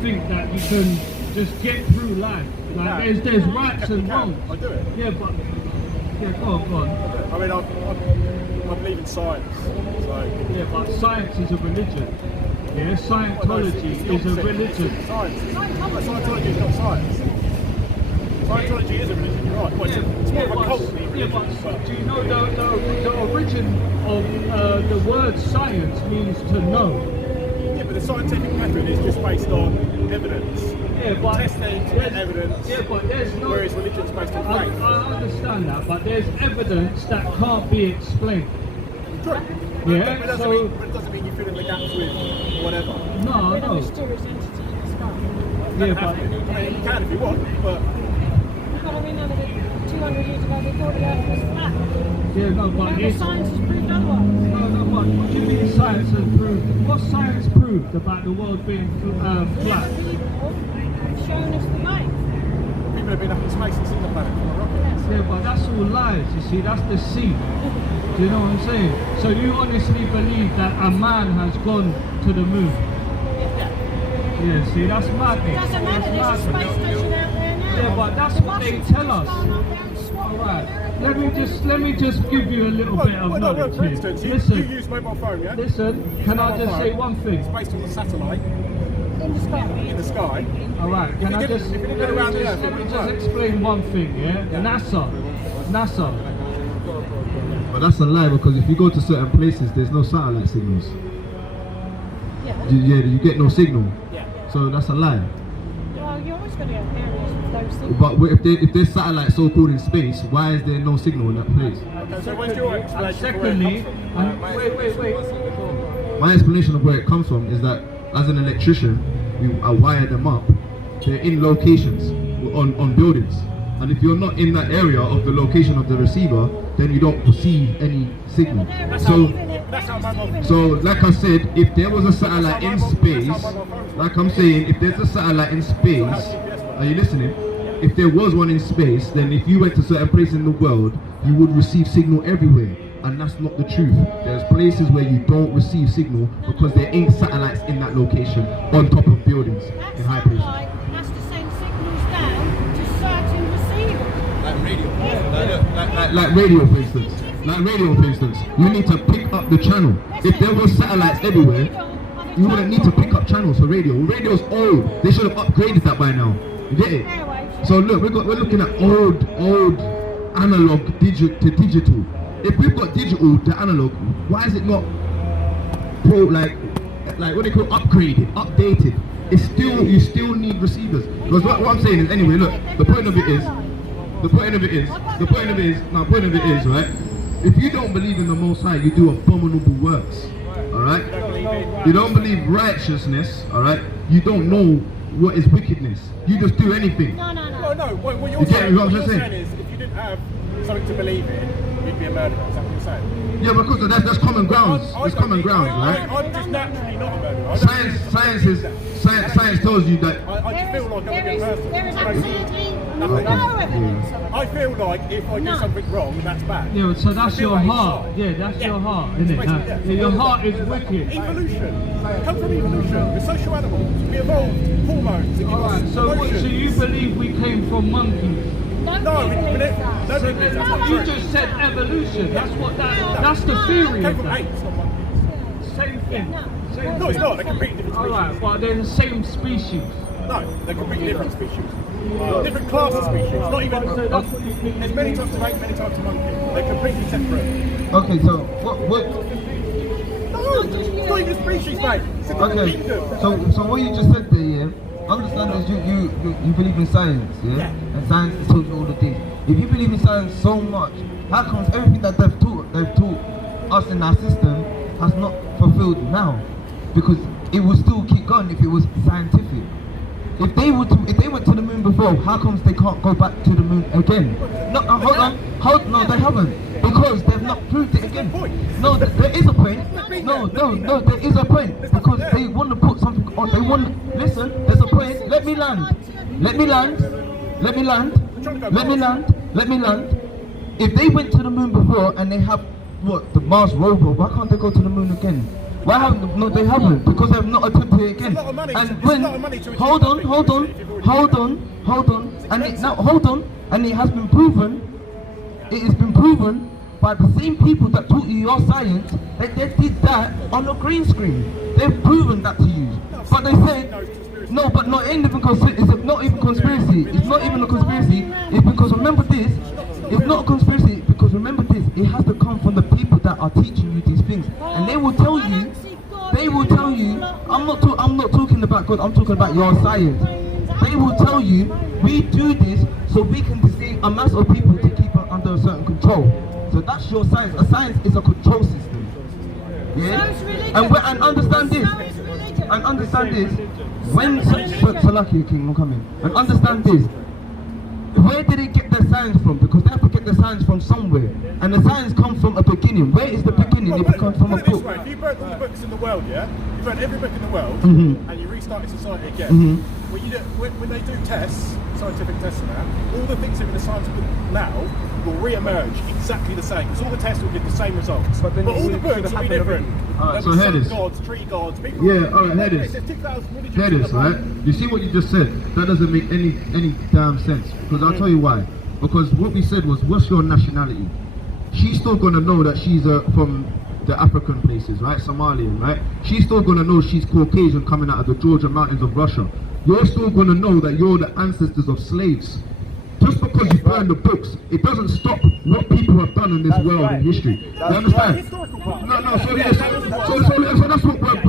think that you can just get through life. Like there's rights and wrongs. I do it. Yeah, but go on. I mean, I believe in science. So. Yeah, but science is a religion. Yeah, Scientology is a religion. Science. Scientology is not science. Scientology is a religion, you're right. Well, it's more of a cult than a religion. But do you know the origin of the word science means to know? Yeah, but the scientific method is just based on evidence. Yeah, but testing to get evidence. Yeah, but there's no. Whereas religion's based on faith. I understand that, but there's evidence that can't be explained. True. Yeah, But it doesn't mean you fill in the gaps with whatever. No. With a mysterious entity in the sky. Yeah, but I mean, you can if you want, but Well, I mean, none of it, 200 years ago, they thought the earth was flat. yeah, no, but Remember, it's science has proved otherwise. no, but what do you mean science has proved? What science proved about the world being flat? People have shown us the way. people have been up in space and seen the planet from a rocket. Yeah, but that's all lies, you see, that's deceit. Do you know what I'm saying? So you honestly believe that a man has gone to the moon? Yeah, see, that's madness. It doesn't matter, there's a space station out there now. Yeah, but that's The what they Russians tell just us. gone up there and swapped Alright, America. let me just give you a little bit of no, knowledge for here. instance, you Listen, use mobile phone, yeah? listen, Use can I mobile just say phone. one thing? It's based on the satellite In the sky. in the sky. Alright, can I didn't- just, if you didn't let go around me the just, earth, let it me wouldn't just work. explain one thing, yeah? NASA. But that's a lie, because if you go to certain places, there's no satellite signals. Yeah. You get no signal. Yeah. So that's a lie. Well, you're always going to get areas with those things. But if there's satellites so-called in space, why is there no signal in that place? Okay, so where's your And explanation for where it secondly, comes from? wait. My explanation of where it comes from is that as an electrician, I wire them up. They're in locations on buildings, and if you're not in that area of the location of the receiver, then you don't receive any signal. So like I said, if there was a satellite in space, like I'm saying, if there's a satellite in space, are you listening? If there was one in space, then if you went to certain places in the world, you would receive signal everywhere. And that's not the truth. There's places where you don't receive signal because there ain't satellites in that location on top of buildings in high places. That satellite has to send signals down to certain receivers. Like radio. Like radio, for instance. Like radio, for instance. You need to pick up the channel. If there was satellites everywhere, you wouldn't need to pick up channels for radio. Radio's old. They should have upgraded that by now. You get it? So look, we're looking at old analog to digital. If we've got digital to analog, why is it not like what they call upgraded, updated? It's still, you still need receivers. Because what I'm saying is, anyway, look, the point of it is, right? If you don't believe in the Most High, you do abominable works. Alright? You don't believe righteousness, alright? You don't know what is wickedness. You just do anything. No. No, what you're You get saying, what I'm what you're saying? saying is if you didn't have something to believe in, you'd be a murderer. Is that what you're saying? Yeah, because that's common grounds. It's common grounds, right? I'm just naturally not a murderer. I don't Science tells you that. I just feel like I'm a good person. There is I don't- absolutely Nothing. no evidence of it. I feel like if I do No. something wrong, that's bad. Yeah, so I that's feel your like heart. inside. Yeah, that's your heart, It's isn't it? basically, Yeah, your heart is wicked. Evolution. We come from evolution. We're social animals. We evolved hormones. and Alright, so emotions. you believe we came from monkeys? No, believe but that. nobody believes that's not You true. just said evolution. That's the theory Came of from that. apes, not monkeys. Same thing. Same No, it's thing. not. They're completely different species. Alright, but they're the same species. No, they're completely different species. Different class of species. Not even. So that's what you think. There's many types of ape, many types of monkey. They're completely separate. Okay, so what? No, it's not even a species, mate. It's a different Okay, kingdom. so what you just said there, yeah, understand this. You believe in science, yeah? And science tells you all the things. If you believe in science so much, how comes everything that they've taught us in our system has not fulfilled now? Because it will still keep going if it was scientific. If they went to the moon before, how comes they can't go back to the moon again? No, no, they haven't, because they've not proved it again. No, there is a point. No, there is a point, because they want to put something on. They want. Listen, there's a point. Let me land. If they went to the moon before and they have the Mars rover, why can't they go to the moon again? Why haven't? No, they haven't, because they've not attempted it again. And when hold on, and it has been proven. It has been proven by the same people that taught you your science that they did that on a green screen. They've proven that to you, but they say no, but not even it's not even conspiracy. It's not even a conspiracy. It's because remember this. It's not a conspiracy, because remember this. It has to come from the people that are teaching you these things, and they will tell you. They will tell you. I'm not talking about God. I'm talking about your science. They will tell you we do this so we can deceive a mass of people to keep it under a certain control. So that's your science. A science is a control system. Yeah. And understand this. And understand this. When Salaki King will come in. And understand this. Where did they get their science from? Because they have to get their science from somewhere. And the science comes from a beginning. Where is the beginning? It comes from a book. If you burn all the books in the world, yeah? You've read every book in the world, and you restarted society again. When they do tests, scientific tests and that, all the things that are in the science book now will re-emerge exactly the same. Because all the tests will give the same results. But all the books will be different. Alright, so hear this. Gods, tree gods, people. Yeah, alright, hear this. Hear this, right? You see what you just said? That doesn't make any damn sense. Because I'll tell you why. Because what we said was, what's your nationality? She's still gonna know that she's from the African places, right? Somalian, right? She's still gonna know she's Caucasian coming out of the Georgia mountains of Russia. You're still gonna know that you're the ancestors of slaves. Just because you burn the books, it doesn't stop what people have done in this world in history. You understand?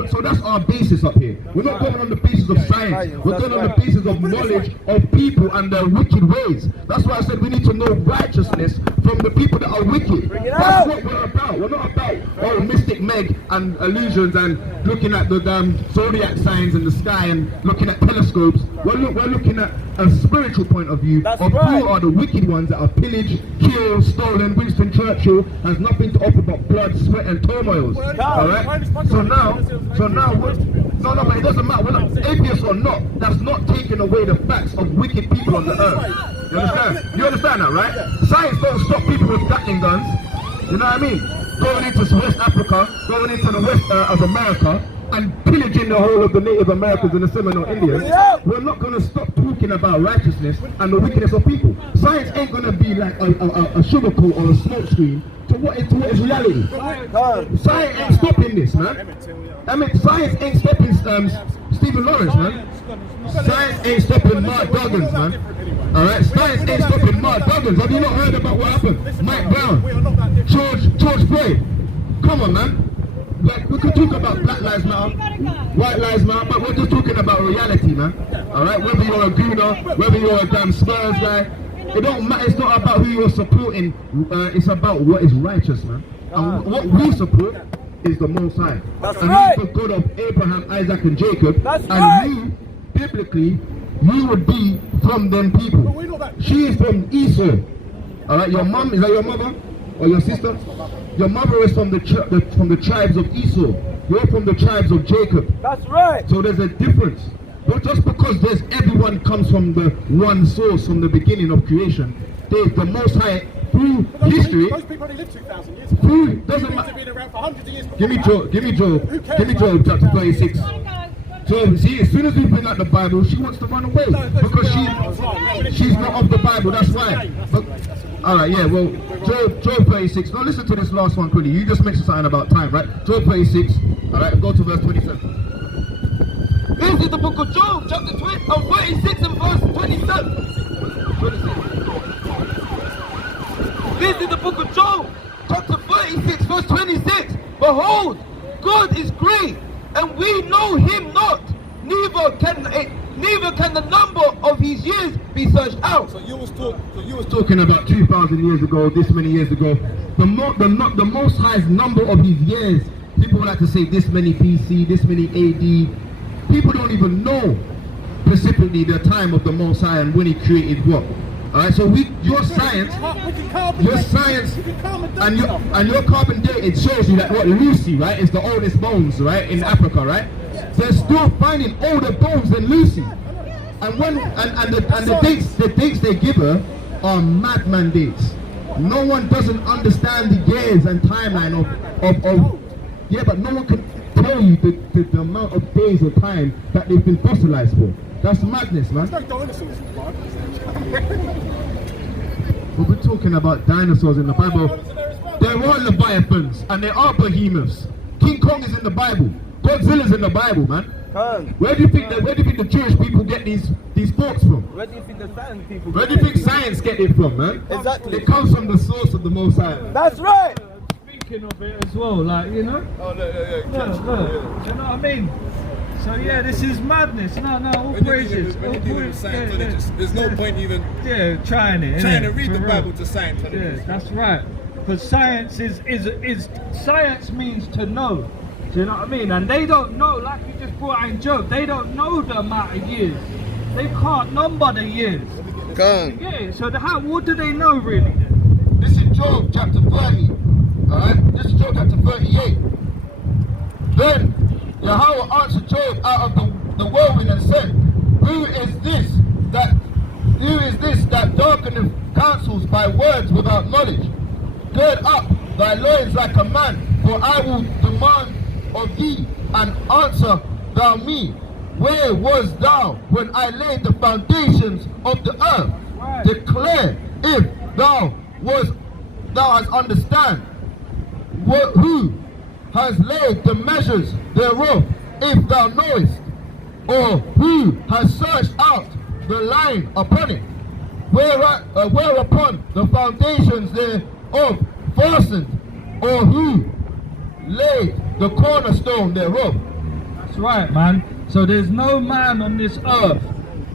So that's our basis up here. We're not going on the basis of science. We're going on the basis of knowledge of people and their wicked ways. That's why I said we need to know righteousness from the people that are wicked. That's what we're about. We're not about Mystic Meg and illusions and looking at the zodiac signs in the sky and looking at telescopes. We're looking at a spiritual point of view of who are the wicked ones that are pillaged, killed, stolen. Winston Churchill has nothing to offer but blood, sweat and turmoils. Alright? So now, but it doesn't matter, whether atheists or not, that's not taking away the facts of wicked people on the earth. You understand? You understand that, right? Science don't stop people with Gatling guns. You know what I mean? Going into West Africa, going into the west of America, and pillaging the whole of the Native Americans and the Seminole Indians. We're not going to stop talking about righteousness and the wickedness of people. Science ain't going to be like a sugar coat or a smoke screen to what is reality. Science ain't stopping this, man. I mean, science ain't stopping Stephen Lawrence, man. Science ain't stopping Mark Duggins, man. Alright, science ain't stopping Mark Duggins. Have you not heard about what happened? Mike Brown, George Floyd. Come on, man. Like, we could talk about Black Lives Matter, White Lives Matter, but we're just talking about reality, man. Alright, whether you're a Gooner, whether you're a damn Spurs guy, it don't matter. It's not about who you're supporting. It's about what is righteous, man. And what we support is the Most High. And he's the God of Abraham, Isaac, and Jacob. And you, biblically, you would be from them people. She is from Esau. Alright, your mom, is that your mother? Or your sister? Your mother is from the tribes of Esau. You're from the tribes of Jacob. That's right. So there's a difference. But just because everyone comes from the one source from the beginning of creation, the Most High through history. Those people only lived 2,000 years. Through doesn't matter. Been around for hundreds of years. Give me Job chapter 36. So see, as soon as we bring out the Bible, she wants to run away because she's not of the Bible. That's why. All right, yeah. Well, Job 36. Now listen to this last one quickly. You just mentioned something about time, right? Job 36. All right, go to verse 27. This is the book of Job, chapter 36 and verse 27. This is the book of Job, chapter 36, verse 26. Behold, God is great, and we know him not, neither neither can the number of his years be searched out. So you was talking about 2,000 years ago, this many years ago. The Most High's number of his years. People like to say this many BC, this many AD. People don't even know specifically the time of the Most High and when he created what. Alright, so your science and your carbon dating shows you that what Lucy, right, is the oldest bones, right, in Africa, right? They're still finding older bones than Lucy. And the dates they give her are madman dates. No one doesn't understand the years and timeline of yeah, but no one can tell you the amount of days or time that they've been fossilized for. That's madness, man. There's no dinosaurs in the Bible. But we're talking about dinosaurs in the Bible. There are leviathans and there are behemoths. King Kong is in the Bible. Godzilla's in the Bible, man. Where do you think the Jewish people get these forks from? Where do you think the science people Where do you think science get it from, man? Exactly. It comes from the source of the Most High. That's right. Speaking of it as well, like, you know? Oh, look. Look, you know what I mean? So yeah, this is madness. No, all praises. There's no point even trying to read the Bible to science. Yeah, that's right. Because science is science means to know. Do you know what I mean? And they don't know, like you just brought in Job, they don't know the amount of years. They can't number the years. Yeah, so what do they know really? This is Job chapter 30. Alright? This is Job chapter 38. Then Yahweh answered Job out of the whirlwind and said, Who is this that darkeneth counsels by words without knowledge? Gird up thy loins like a man, for I will demand of thee, and answer thou me. Where was thou when I laid the foundations of the earth? Right. Declare if thou hast understand. Who has laid the measures thereof, if thou knowest? Or who has searched out the line upon it? Whereupon the foundations thereof fastened, or who laid the cornerstone thereof? That's right, man. So there's no man on this earth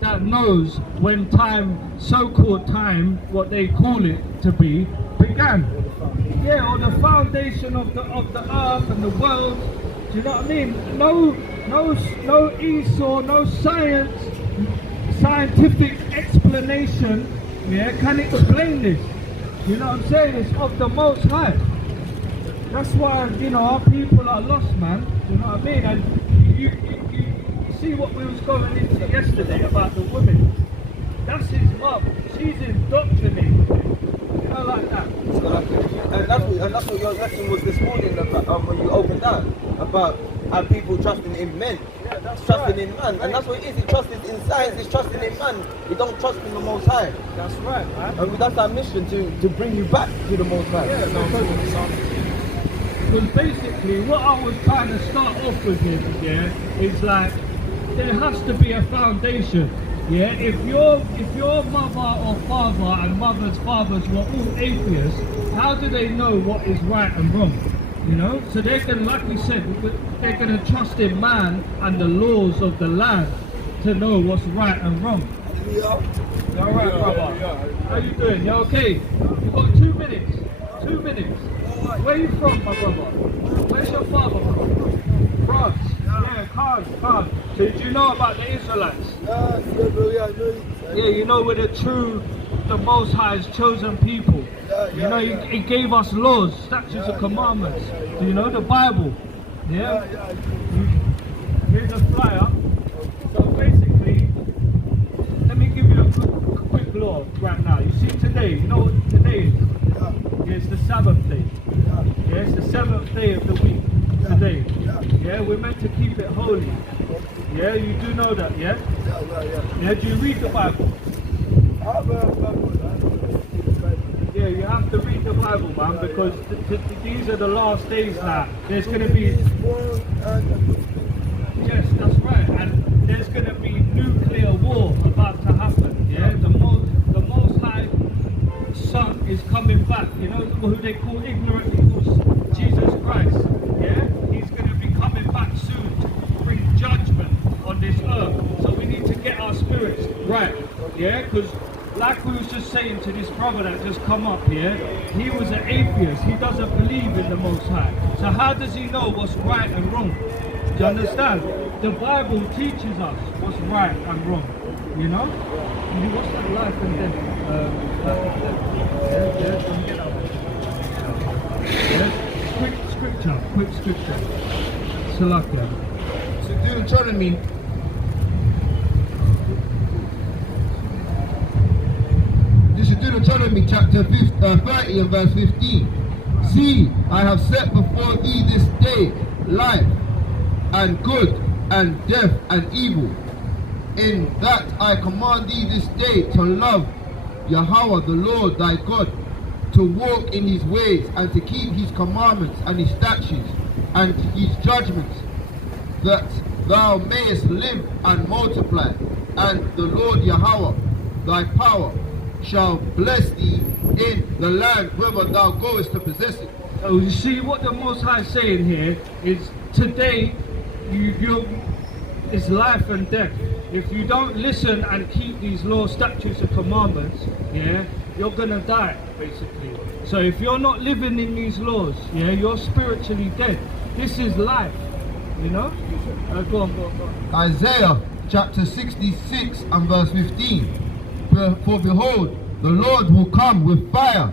that knows when time, so-called time, what they call it to be, began. Yeah, or the foundation of the earth and the world. Do you know what I mean? No Esau, no scientific explanation, can explain this. You know what I'm saying? It's of the Most High. That's why, our people are lost, man. You know what I mean? And you see what we was going into yesterday about the women. That's his mum. She's indoctrinated. Like that. And that's what your lesson was this morning about, when you opened that, about how people trusting in men. Yeah, that's trusting right. in man. And that's what it is. He trusted in science, he's trusting in man. He don't trust in the Most High. That's right, man. And that's our mission, to bring you back to the Most High. Yeah, because basically what I was trying to start off with here, is like there has to be a foundation. Yeah, if your mother or father and mother's fathers were all atheists, how do they know what is right and wrong? So they're gonna, like we said, they're gonna trust in man and the laws of the land to know what's right and wrong. You alright, brother? How you doing? You okay? You've got 2 minutes. 2 minutes. Where are you from, my brother? Where's your father from? France. Yeah, Khan. So did you know about the Israelites? Yeah, we're the Most High's chosen people. He gave us laws, statutes and commandments. Do you know the Bible? Yeah? Here's a flyer. So basically, let me give you a quick law right now. You see today, you know what today is? Yeah, it's the Sabbath day. Yeah, it's the 7th day of the week today. Yeah, we're meant to keep it holy. Yeah, you do know that, yeah? Yeah, do you read the Bible? Yeah, you have to read the Bible, man, because these are the last days now. There's going to be... Yes, that's right. And there's going to be nuclear war about to happen, yeah? The Most High Son is coming back. You know who they call ignorantly called Jesus Christ, yeah? He's going to be coming back soon to bring judgment on this earth. So we need to get right. Yeah, because like we was just saying to this brother that just come up here, he was an atheist. He doesn't believe in the Most High. So how does he know what's right and wrong? Do you understand? The Bible teaches us what's right and wrong. You know? What's that life and death? Quick scripture. Salakia. So Deuteronomy. This is Deuteronomy chapter 30 and verse 15. See, I have set before thee this day life and good and death and evil. In that I command thee this day to love Yahweh the Lord thy God, to walk in his ways and to keep his commandments and his statutes and his judgments, that thou mayest live and multiply, and the Lord Yahweh thy power shall bless thee in the land whither thou goest to possess it. So you see what the Most High is saying here is today it's life and death. If you don't listen and keep these laws, statutes and commandments, yeah, you're gonna die basically. So if you're not living in these laws, yeah, you're spiritually dead. This is life, you know? Go on. Isaiah chapter 66 and verse 15. For behold, the Lord will come with fire,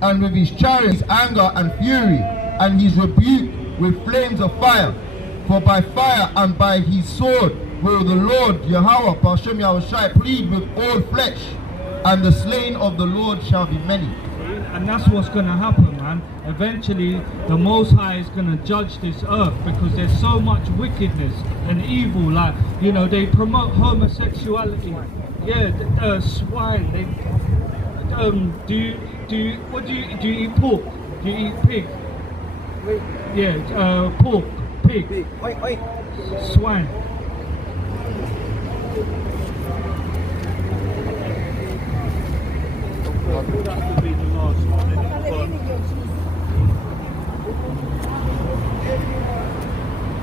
and with his chariots anger and fury, and his rebuke with flames of fire. For by fire and by his sword will the Lord Yahweh Bashem Yahushai plead with all flesh, and the slain of the Lord shall be many. And that's what's going to happen, man. Eventually, the Most High is going to judge this earth because there's so much wickedness and evil. Like, you know, they promote homosexuality. Yeah, swine. They, do you eat pork? Do you eat pig? Yeah, pork, pig, swine. That could be the last one.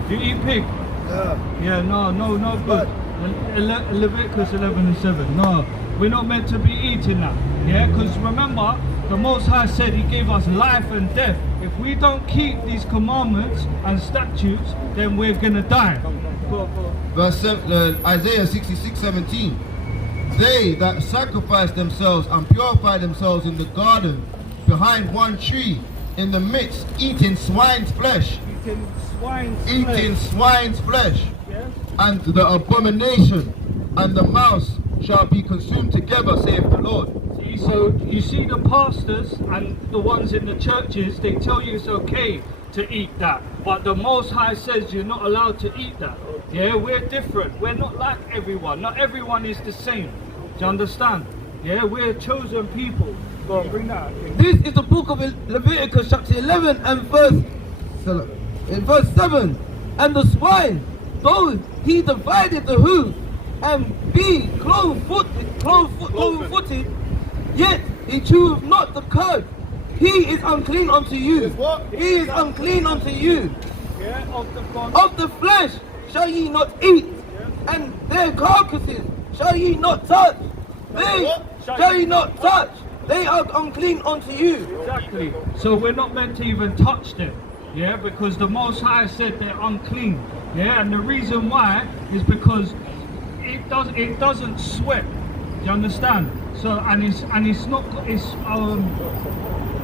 Do you eat pig? Yeah, no good. Leviticus 11 and 7. No, we're not meant to be eating that. Yeah, because remember, the Most High said he gave us life and death. If we don't keep these commandments and statutes, then we're gonna die. Verse Isaiah 66:17. They that sacrifice themselves and purify themselves in the garden behind one tree in the midst, eating swine's flesh. Eating swine's flesh. Yes. And the abomination and the mouse shall be consumed together, saith the Lord. So you see the pastors and the ones in the churches, they tell you it's okay to eat that. But the Most High says you're not allowed to eat that. Yeah, we're different. We're not like everyone. Not everyone is the same. Do you understand? Yeah, we're chosen people. Go on, bring that. This is the book of Leviticus chapter 11 and verse 7. And the swine, though he divided the hoof and be cloven-footed, yet he cheweth not the cud. He is unclean unto you. He is unclean unto you. Yeah, of the flesh shall ye not eat, and their carcasses shall ye not touch. They shall ye not touch. They are unclean unto you. Exactly. So we're not meant to even touch them. Yeah, because the Most High said they're unclean. Yeah, and the reason why is because it doesn't sweat. Do you understand? So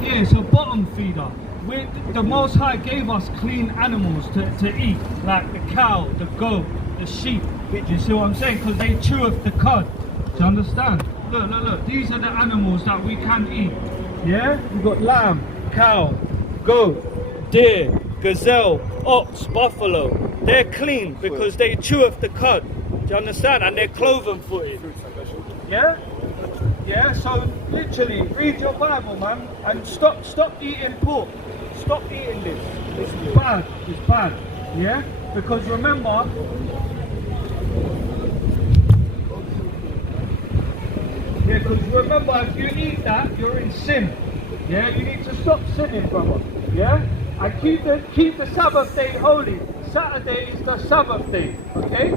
it's a bottom feeder. The Most High gave us clean animals to eat, like the cow, the goat, the sheep. Do you see what I'm saying? Because they cheweth the cud. Do you understand? Look. These are the animals that we can eat. Yeah? We've got lamb, cow, goat, deer, gazelle, ox, buffalo. They're clean because they cheweth the cud. Do you understand? And they're cloven-footed. Yeah? Yeah, so literally read your Bible, man, and stop eating pork. Stop eating this. It's bad. Yeah? Because remember, if you eat that, you're in sin. Yeah, you need to stop sinning, brother. Yeah? And keep the Sabbath day holy. Saturday is the Sabbath day. Okay?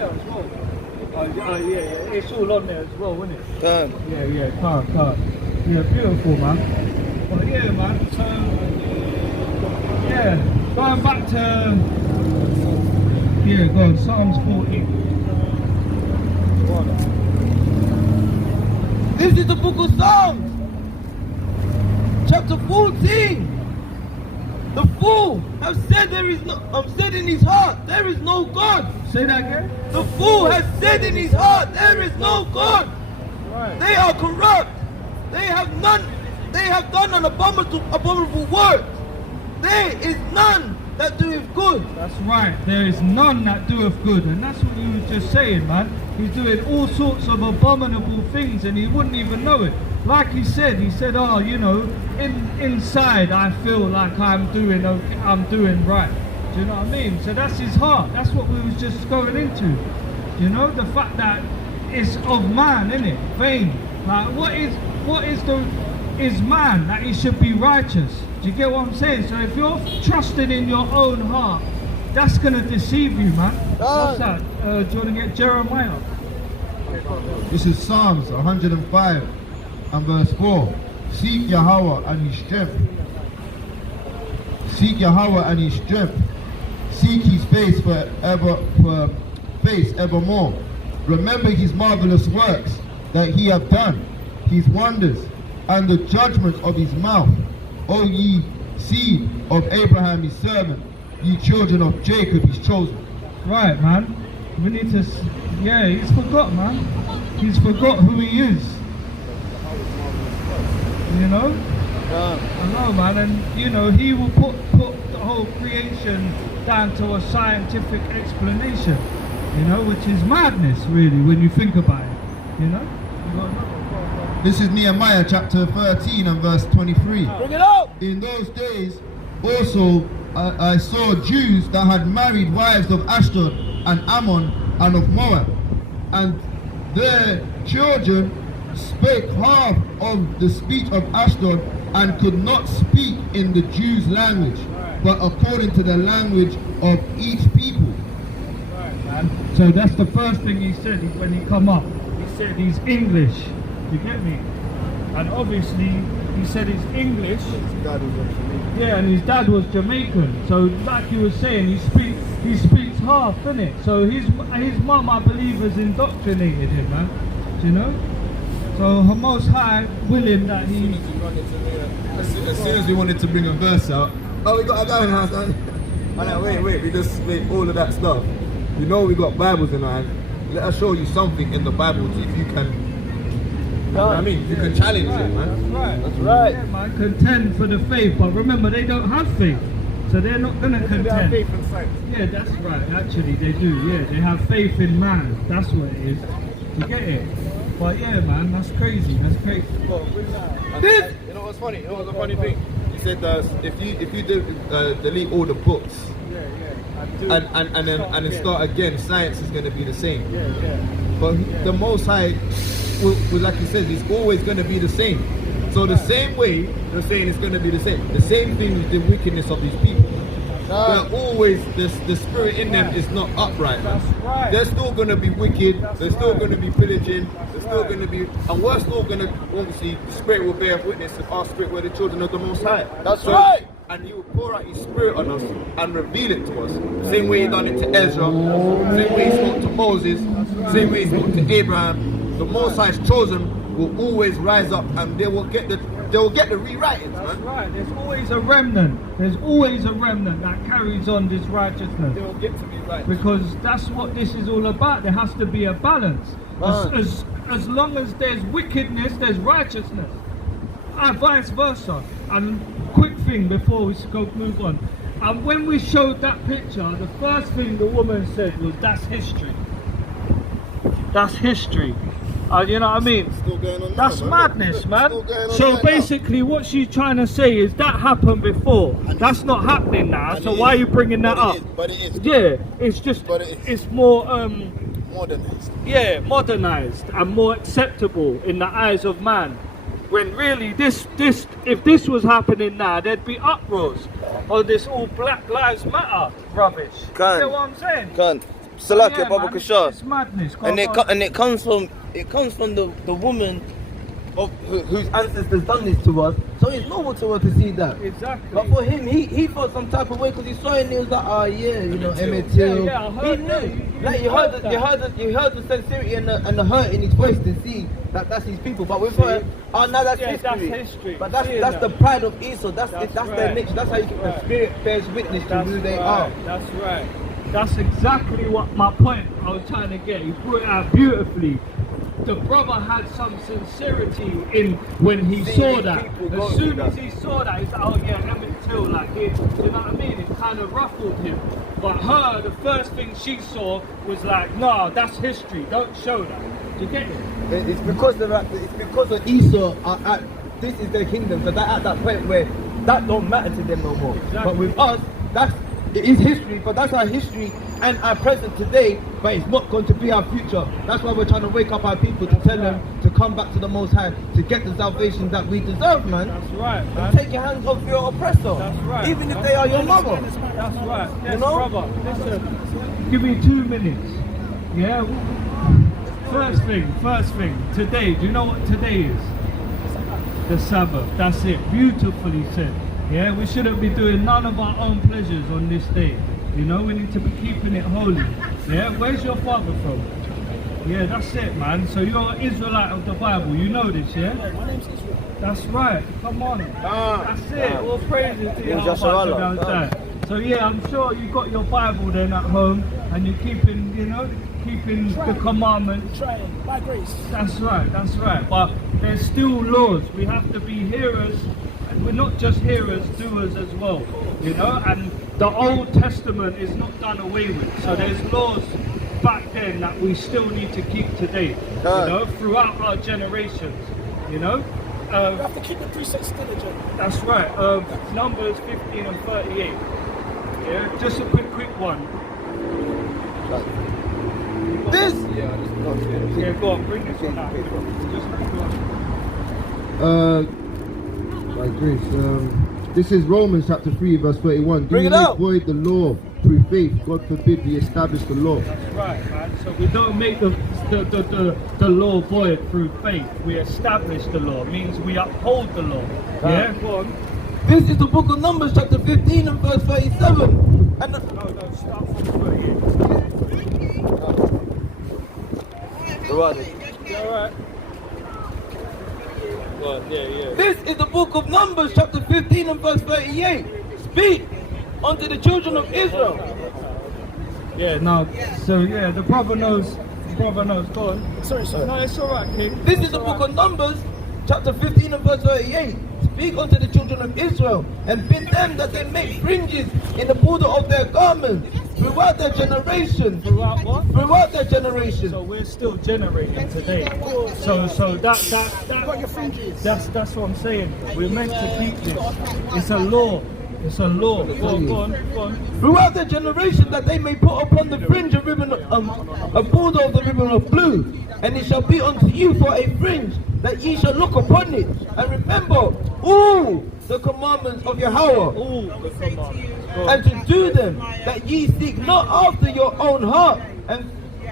there as well. Yeah, it's all on there as well, isn't it? Can't. Yeah, can't. Yeah, beautiful, man. But yeah, man, so, yeah, going back to, yeah, go on, Psalms 40. This is the book of Psalms, chapter 14. The fool has said said in his heart, there is no God. Say that again? The fool has said in his heart, there is no God. Right. They are corrupt. They have done an abominable work. There is none that doeth good. That's right, there is none that doeth good, and that's what we were just saying, man. He's doing all sorts of abominable things and he wouldn't even know it. Like he said, oh, you know, inside I feel like I'm doing okay, I'm doing right. Do you know what I mean? So that's his heart. That's what we was just going into. You know, the fact that it's of man, innit? Vain. Like what is man that he should be righteous? Do you get what I'm saying? So if you're trusting in your own heart, that's gonna deceive you, man. What's that? Do you want to get Jeremiah? This is Psalms 105 and verse 4. Seek Yahweh and his strength. Seek Yahweh and his strength. Seek his face evermore. Remember his marvelous works that he hath done, his wonders, and the judgments of his mouth. O ye seed of Abraham his servant, ye children of Jacob his chosen. Right, man. We need to. Yeah, he's forgot, man. He's forgot who he is. You know? I know, man. And you know, he will put the whole creation down to a scientific explanation. You know, which is madness, really, when you think about it. You know? This is Nehemiah chapter 13 and verse 23. Bring it up. In those days also I saw Jews that had married wives of Ashdod and Ammon and of Moab, and their children spake half of the speech of Ashdod and could not speak in the Jews' language, but according to the language of each people. So that's the first thing he said when he come up. He said he's English. You get me? And obviously he said he's English. Yeah, and his dad was Jamaican. So like he was saying, he speaks half, innit? So his mum, I believe, has indoctrinated him, man. Do you know? So her Most High willing that he. As soon as we wanted to bring a verse out, Oh, we got a guy in the house. Wait, we just made all of that stuff. You know we got Bibles in our hand. Let us show you something in the Bible if you can. You know what I mean? You can challenge it, man. That's right. Yeah, man, contend for the faith. But remember, they don't have faith. So they're not going to contend. Yeah, that's right. Actually, they do. Yeah, they have faith in man. That's what it is. You get it? But yeah, man, that's crazy. That's crazy. you know what's funny? You know what's a funny thing? He said if you delete all the books and then start again, science is going to be the same. But the Most High, like he says, is always going to be the same. So the same way they're saying it's going to be the same. The same thing with the wickedness of these people. They're always, the spirit in them is not upright. That's right. They're still going to be wicked. They're still going to be pillaging. They're still going to be, and we're still going to, obviously, the spirit will bear witness if our spirit were the children of the Most High. That's right. And he will pour out his spirit on us and reveal it to us. Same way he done it to Ezra, same way he spoke to Moses, same way he spoke to Abraham. The Most High's chosen will always rise up and they will get the rewritings, That's man. right. There's always a remnant. There's always a remnant that carries on this righteousness. They will get to be right. Because that's what this is all about. There has to be a balance. As long as there's wickedness, there's righteousness. And vice versa. And quick thing before we move on. And when we showed that picture, the first thing the woman said was, that's history. That's history. You know what I mean? Still going on That's now, man. madness, man. Still going on So right basically what she's trying to say is that happened before. That's not happening now. So why are you bringing that up? But it is. Yeah, it's just, But it is. it's more, Modernized. yeah, modernized and more acceptable in the eyes of man. When really if this was happening now, there'd be uproars or this all Black Lives Matter rubbish. You know what I'm saying? Salak, Yeah, Baba man, Kashar. it's madness. Go And on. it comes from the woman of whose ancestors done this to us. So it's normal to her to see that. Exactly. But for him, he felt some type of way because he saw it and he was like, oh yeah, you know, Emmett Till. Yeah, I heard he that. knew. Like you heard the sincerity and the hurt in his voice to see that that's his people. But with her, oh no, that's history. That's history. But that's that. the pride of Esau. That's That's their right. nature. That's how the spirit bears witness to That's who they right. are. That's right. That's exactly what my point I was trying to get. He put it out beautifully. The brother had some sincerity in when he saw that. As soon as he saw that, he's like, oh yeah, Emmett Till, like it, you know what I mean? It kind of ruffled him. But her, the first thing she saw was like, nah, that's history. Don't show that. Do you get it? It's because of Esau. This is their kingdom. So they're at that point where that don't matter to them no more. Exactly. But with us, it is history. But that's our history and our present today. But it's not going to be our future. That's why we're trying to wake up our people to tell them to come back to the Most High to get the salvation that we deserve, man. That's right, man. And take your hands off your oppressor. That's right. Even if they are your mother. That's right. Yes, You know? brother. Listen, give me 2 minutes. Yeah. First thing. Today. Do you know what today is? The Sabbath. That's it. Beautifully said. Yeah. We shouldn't be doing none of our own pleasures on this day. You know, we need to be keeping it holy. Yeah. Where's your father from? Yeah, that's it, man. So you're an Israelite of the Bible. You know this, yeah? My name's Israel. That's right. Come on. That's it. All praises to you. Joshua. So yeah, I'm sure you got your Bible then at home, and you're keeping, keeping the commandments. Trying, by grace. That's right. But there's still laws. We have to be hearers, and we're not just hearers, doers as well. And the Old Testament is not done away with. So there's laws back then that we still need to keep today. Throughout our generations. We have to keep the precepts diligent. That's right. Numbers 15 and 38. Yeah, just a quick one. This. Yeah, go on, bring this one out. Just a quick one. By grace. This is Romans chapter 3, verse 31. Bring it Do you out. make void the law through faith? God forbid we establish the law. That's right, man. So we don't make the law void through faith. We establish the law. It means we uphold the law. Yeah, go on. This is the book of Numbers, chapter 15 and verse 37. And No, start from 38. You alright? Well, yeah. this is the book of Numbers, chapter 15 and verse 38. Speak unto the children of Israel. Yeah, no. So yeah, the brother knows. Go on. Sorry. No, it's alright, King. This is the book of Numbers, chapter 15 and verse 38. Speak unto the children of Israel and bid them that they make fringes in the border of their garments throughout their generations. Throughout what? Throughout their generations. So we're still generating today. So Got your fringes. that's what I'm saying. We're meant to keep this. It's a law. Go on. Throughout their generation, that they may put upon the fringe a ribbon, a border of the ribbon of blue, and it shall be unto you for a fringe, that ye shall look upon it, and remember all the commandments of Yahweh, All the commandments. Go on. and to do them, that ye seek not after your own heart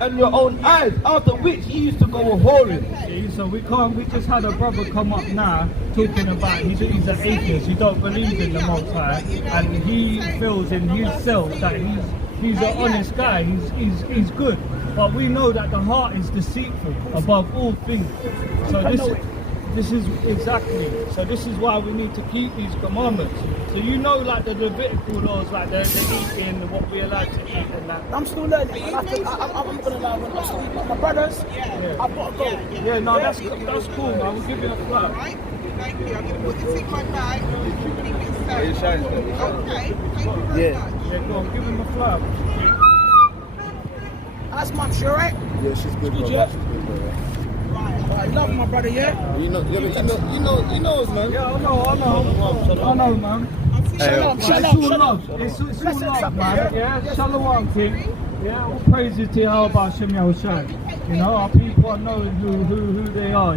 and your own eyes, after which ye used to go a whoring. See, so we just had a brother come up now talking about he's an atheist, he don't believe in the Most High, and he feels in himself that he's an honest guy, he's good. But we know that the heart is deceitful above all things. So this is exactly. So this is why we need to keep these commandments. So like the Levitical laws, like the eating, what we're allowed to eat and that. I'm still learning. I'm gonna learn. I'm still my brothers. Yeah. I've got to go. Yeah, no, that's cool, man. We'll give you a flag. Right? Thank you. I'm going to put this in my bag. Keep it safe. Are you showing me? Okay. Thank you very much. Yeah, go on, give him a flag. That's mum, she alright? Yeah, she's good. Good, brother. yeah? She's good, brother. Alright, love my brother, yeah? You know, us, man. Yeah, I know, man. Shalom, It's all shalom. love. It's all Blessings love, up, man. Yeah, Shalom, King. Yeah, all praises to Yahweh Shem Yahushai. Our people are knowing who they are,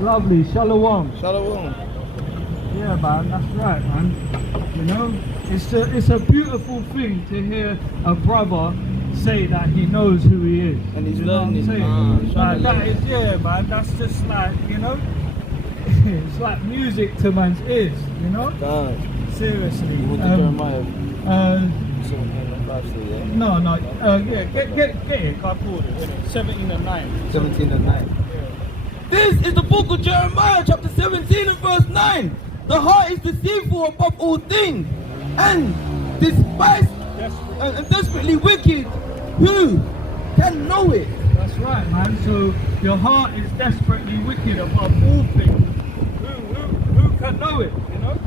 Lovely. Shalom. Shalom. Yeah, man, that's right, man. You know, it's a beautiful thing to hear a brother say that he knows who he is. And he's You know what I'm learning. saying? Like, that is, yeah, man, that's just like, you know, it's like music to man's ears, you know? God. Seriously. Jeremiah. No, yeah, get it, I pulled it, innit? 17 and 9. 17 and 9. This is the book of Jeremiah, chapter 17 and verse 9. The heart is deceitful above all things and desperately wicked. Who can know it? That's right, man. So your heart is desperately wicked above all things. Who can know it, you know?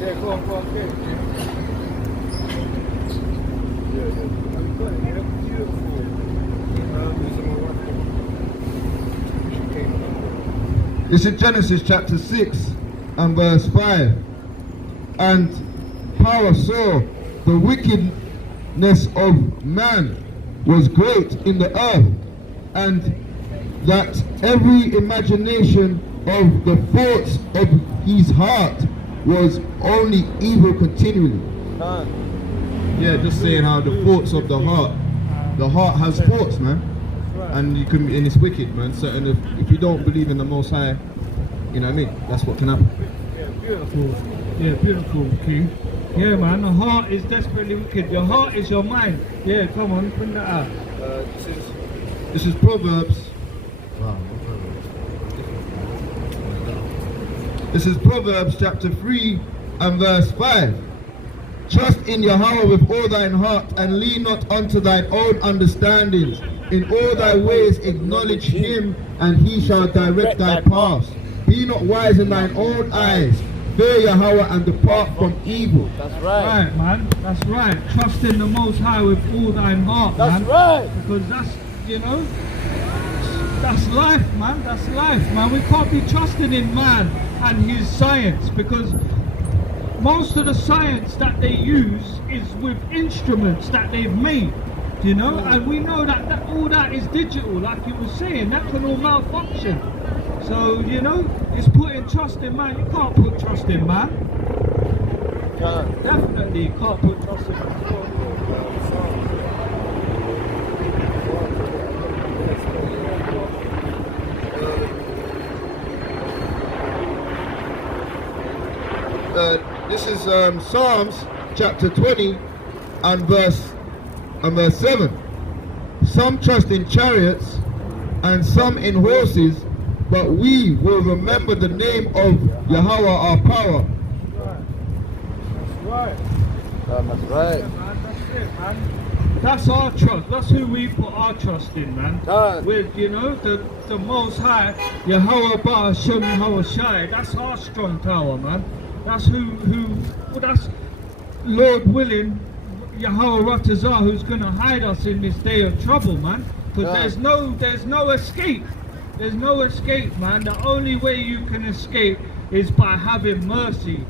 Yeah, go on, okay. This is Genesis chapter 6 and verse 5. And power saw the wickedness of man was great in the earth, and that every imagination of the thoughts of his heart was only evil continually. Yeah, just saying how the thoughts of the heart has thoughts, man. And it's wicked, man. So, and if you don't believe in the Most High, you know what I mean? That's what can happen. Yeah, beautiful. Yeah, beautiful, King. Yeah, man, the heart is desperately wicked. Your heart is your mind. Yeah, come on, bring that out. This is Proverbs. This is Proverbs chapter 3 and verse 5. Trust in Yahweh with all thine heart, and lean not unto thine own understanding. In all thy ways acknowledge him, and he shall direct thy paths. Be not wise in thine own eyes. Fear Yahweh and depart from evil. That's right. Right, man. That's right. Trust in the Most High with all thine heart, man. That's right. Because that's, you know, that's life, man. That's life, man. We can't be trusting in man and his science, because most of the science that they use is with instruments that they've made, you know, and we know that all that is digital, like you were saying, that can all malfunction. So, you know, it's putting trust in man. You can't put trust in man. Definitely you can't put trust in man. This is Psalms chapter 20 and verse 7. Some trust in chariots and some in horses, but we will remember the name of Yahweh our power. That's right. That's right. Yeah, man, that's it, man. That's our trust. That's who we put our trust in, man. With, you know, the Most High, Yahweh Ba'ashem Yahweh Shai. That's our strong tower, man. That's that's Lord willing, Yahweh Ratazah, who's going to hide us in this day of trouble, man. Because there's no escape. There's no escape, man. The only way you can escape is by having mercy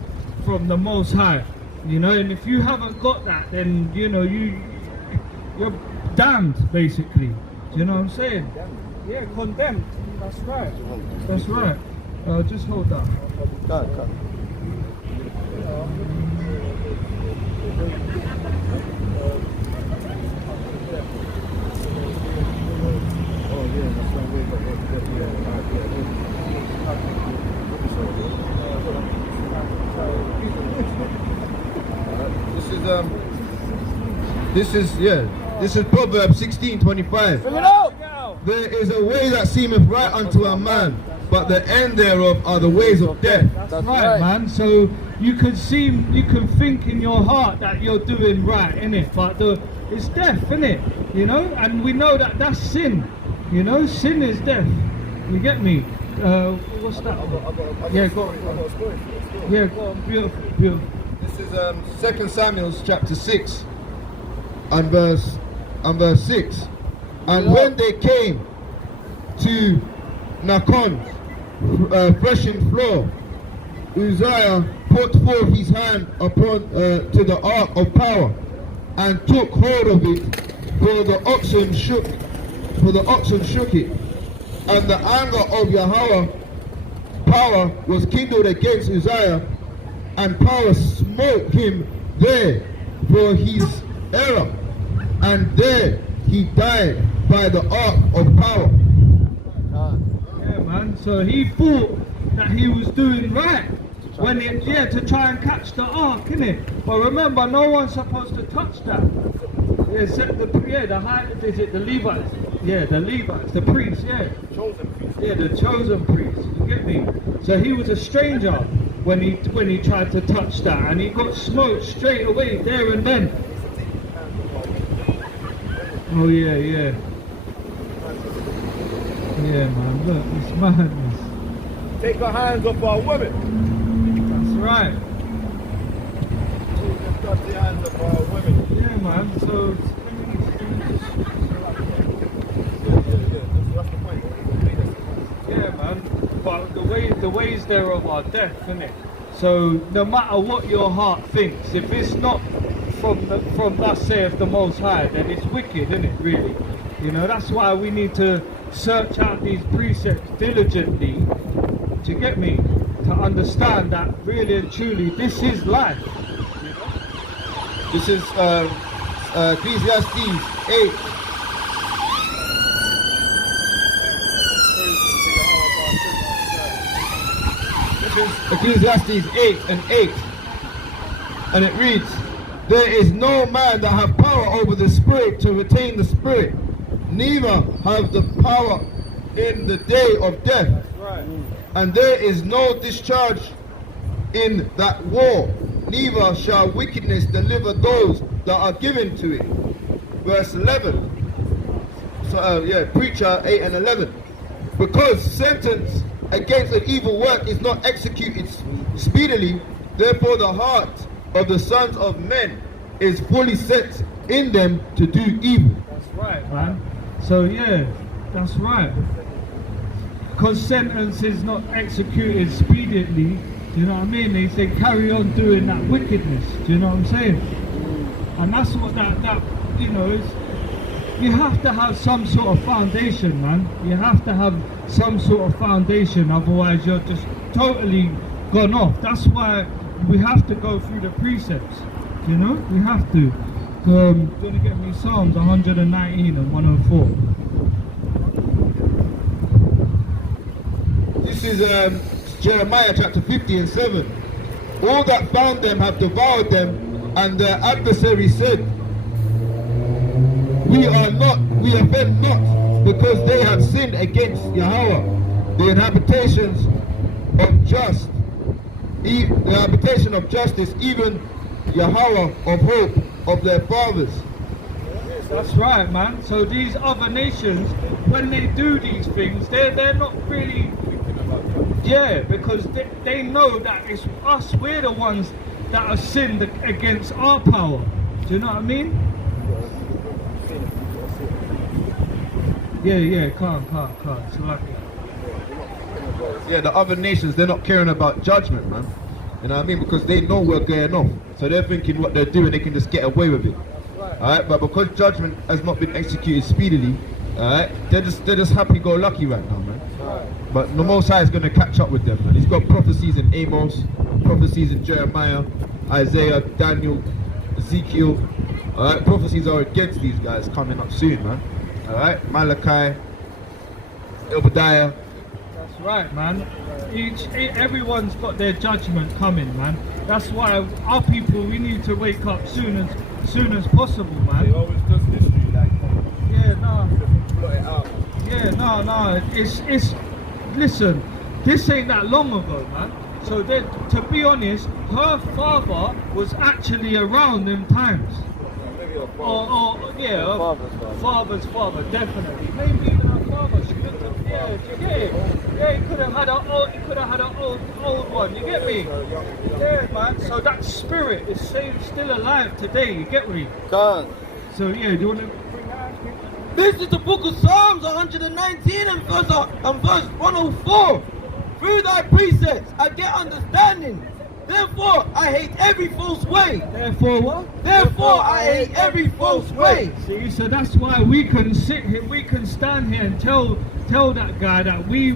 from the Most High. You know, and if you haven't got that, then, you know, you're damned, basically. Do you know what I'm saying? Yeah, condemned. That's right. That's right. Just hold that. This is Proverbs 16:25. There is a way that seemeth right unto a man, but the end thereof are the ways of death. That's right, man. So you can think in your heart that you're doing right, innit? But it's death, innit? You know, and we know that that's sin. You know, sin is death. You get me? What's that? Yeah, go on. Yeah, go on. Beautiful, beautiful. This is 2 Samuel chapter 6 and verse 6. And when they came to Nakon, threshing floor, Uzziah put forth his hand upon to the ark of power, and took hold of it, for the oxen shook it, and the anger of Yahweh power was kindled against Uzziah, and power smote him there for his error, and there he died by the ark of power. Yeah, man. So he thought that he was doing right when it, to try and catch the ark, innit? But remember, no one's supposed to touch that. Except the is it the Levites? Yeah, the Levites, the priests, yeah. Yeah, the chosen priests. You get me? So he was a stranger when he tried to touch that, and he got smoked straight away there and then. Oh yeah, yeah. Yeah, man. Look, it's madness. Take our hands off our women. That's right. Touch the hands of our women. Yeah, man. So. Yeah, man. But the ways thereof are death, innit? So no matter what your heart thinks, if it's not from thus saith the Most High, then it's wicked, innit? Really. You know, that's why we need to search out these precepts diligently. Do you get me? To understand that really and truly, this is life. This is Ecclesiastes 8. This is Ecclesiastes 8 and 8. And it reads, there is no man that have power over the spirit to retain the spirit, neither have the power in the day of death. Right. And there is no discharge in that war, neither shall wickedness deliver those that are given to it. Verse 11. So, Preacher 8 and 11. Because sentence against an evil work is not executed speedily, therefore the heart of the sons of men is fully set in them to do evil. That's right, man. So yeah, that's right. Because sentence is not executed speedily, do you know what I mean? They say carry on doing that wickedness, do you know what I'm saying? And that's what that you know is. You have to have some sort of foundation, man. You have to have some sort of foundation, otherwise you're just totally gone off. That's why we have to go through the precepts, you know? We have to. Going to get me Psalms 119 and 104. This is Jeremiah chapter 50 and 7. All that found them have devoured them, and their adversary said, we offend not, because they have sinned against Yahweh, the habitation of justice, even Yahweh of hope of their fathers. That's right, man. So these other nations, when they do these things, they're not really, because they know that it's us, we're the ones that are sinned against our power. Do you know what I mean? Calm. So like, the other nations, they're not caring about judgment, man. You know what I mean? Because they know we're going off. So they're thinking what they're doing, they can just get away with it. Alright, but because judgment has not been executed speedily, alright, they're just happy-go-lucky right now, man. But the Most High is going to catch up with them, man. He's got prophecies in Amos, prophecies in Jeremiah, Isaiah, Daniel, Ezekiel. Alright, prophecies are against these guys coming up soon, man. Alright, Malachi, Obadiah. that's right, man. Everyone's got their judgment coming, man. That's why our people, we need to wake up soon as possible, man. He always does history like No. It's listen, this ain't that long ago, man. So to be honest, her father was actually around in times. Her father's father, definitely. Maybe even her father. She looked at, do you get it? Yeah, he could have had an old one. You get me? Yeah, man. So that spirit is still alive today. You get me? So do you want to bring that? This is the book of Psalms 119 and verse 104. Through thy precepts I get understanding. Therefore I hate every false way. Therefore what? Therefore I hate every false way. See, so that's why we can sit here, we can stand here and tell that guy that we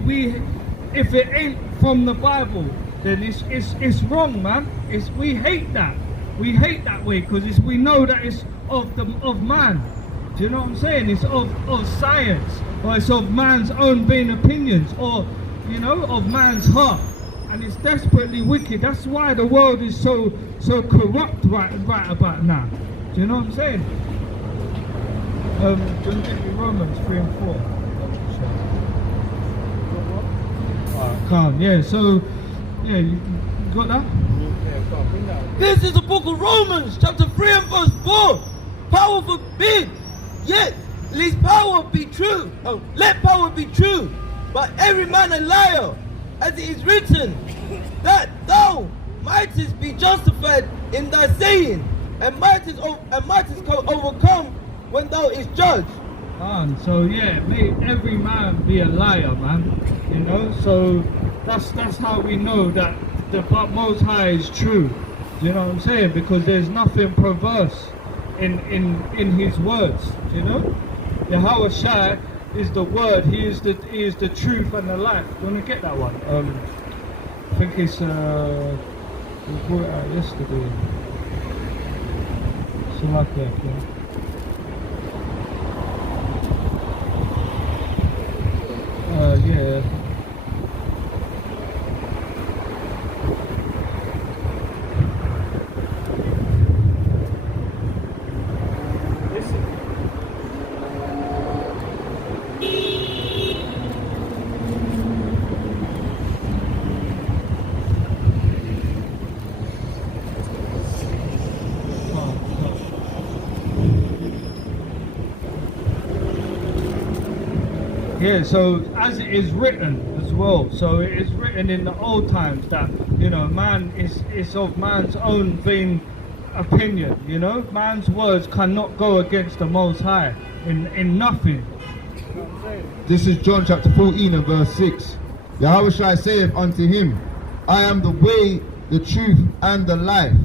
if it ain't from the Bible, then it's wrong, man. We hate that. We hate that way because we know that it's of man. Do you know what I'm saying? It's of science, or it's of man's own vain opinions, or of man's heart, and it's desperately wicked. That's why the world is so corrupt right about now. Do you know what I'm saying? Just give me Romans 3 and 4. Calm. Yeah. So yeah, you got that? This is the book of Romans, chapter 3 and verse 4. Power forbid, yet let power be true. Let power be true, but every man a liar, as it is written, that thou mightest be justified in thy saying, and mightest overcome when thou is judged. So yeah, may every man be a liar, man. So that's how we know that the Most High is true. Do you know what I'm saying? Because there's nothing perverse in his words. Do you know? Yahweh Shai is the word. He is the truth and the life. You want to get that one? I think it's we brought it out yesterday. So like that, yeah. Yeah. Yeah, so as it is written as well, so it is written in the old times that, man is of man's own vain opinion, man's words cannot go against the Most High in nothing. This is John chapter 14 and verse 6. Yahweh Shai saith unto him, I am the way, the truth, and the life.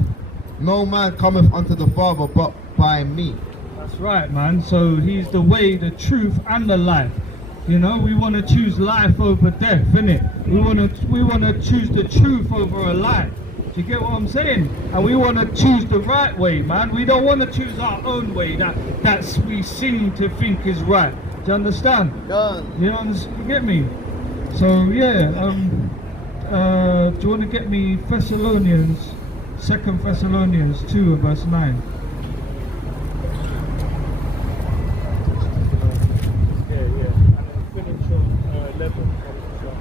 No man cometh unto the Father but by me. That's right, man. So he's the way, the truth, and the life. We want to choose life over death, innit? We want to choose the truth over a lie. Do you get what I'm saying? And we want to choose the right way, man. We don't want to choose our own way that we seem to think is right. Do you understand? You get me? So yeah, do you want to get me Thessalonians, 2 Thessalonians 2 and verse 9?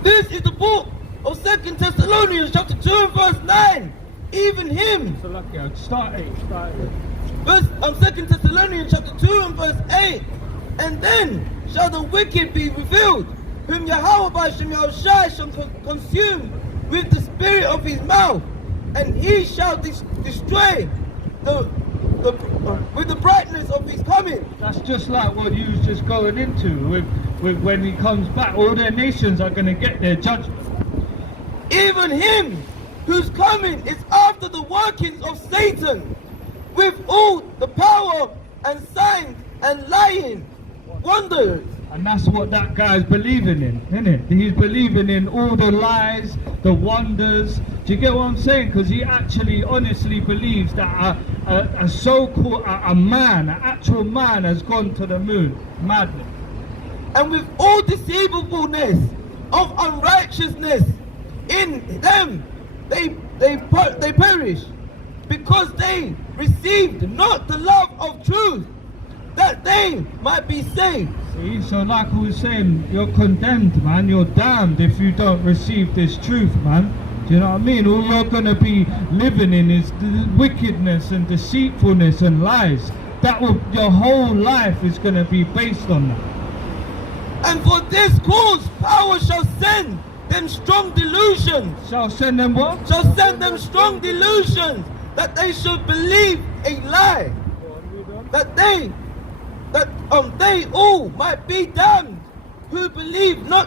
This is the book of 2 Thessalonians chapter 2 and verse 9. Even him. So lucky, I'll start 8. 2 Thessalonians chapter 2 and verse 8. And then shall the wicked be revealed, whom Yahweh by Shem Yahushai shall consume with the spirit of his mouth, and he shall destroy with the brightness of his coming. That's just like what you was just going into with when he comes back. All their nations are going to get their judgment. Even him whose coming is after the workings of Satan, with all the power and signs and lying wonders. And that's what that guy's believing in, isn't it? He's believing in all the lies, the wonders. Do you get what I'm saying? Because he actually honestly believes that a so-called an actual man has gone to the moon. Madness. And with all deceivableness of unrighteousness in them, they perish, because they received not the love of truth, that they might be saved. See, so like I was saying, you're condemned, man. You're damned if you don't receive this truth, man. Do you know what I mean? All you're going to be living in is wickedness and deceitfulness and lies. Your whole life is going to be based on that. And for this cause, power shall send them strong delusions. Shall send them what? Shall send them strong delusions, that they should believe a lie. That they all might be damned, who believe not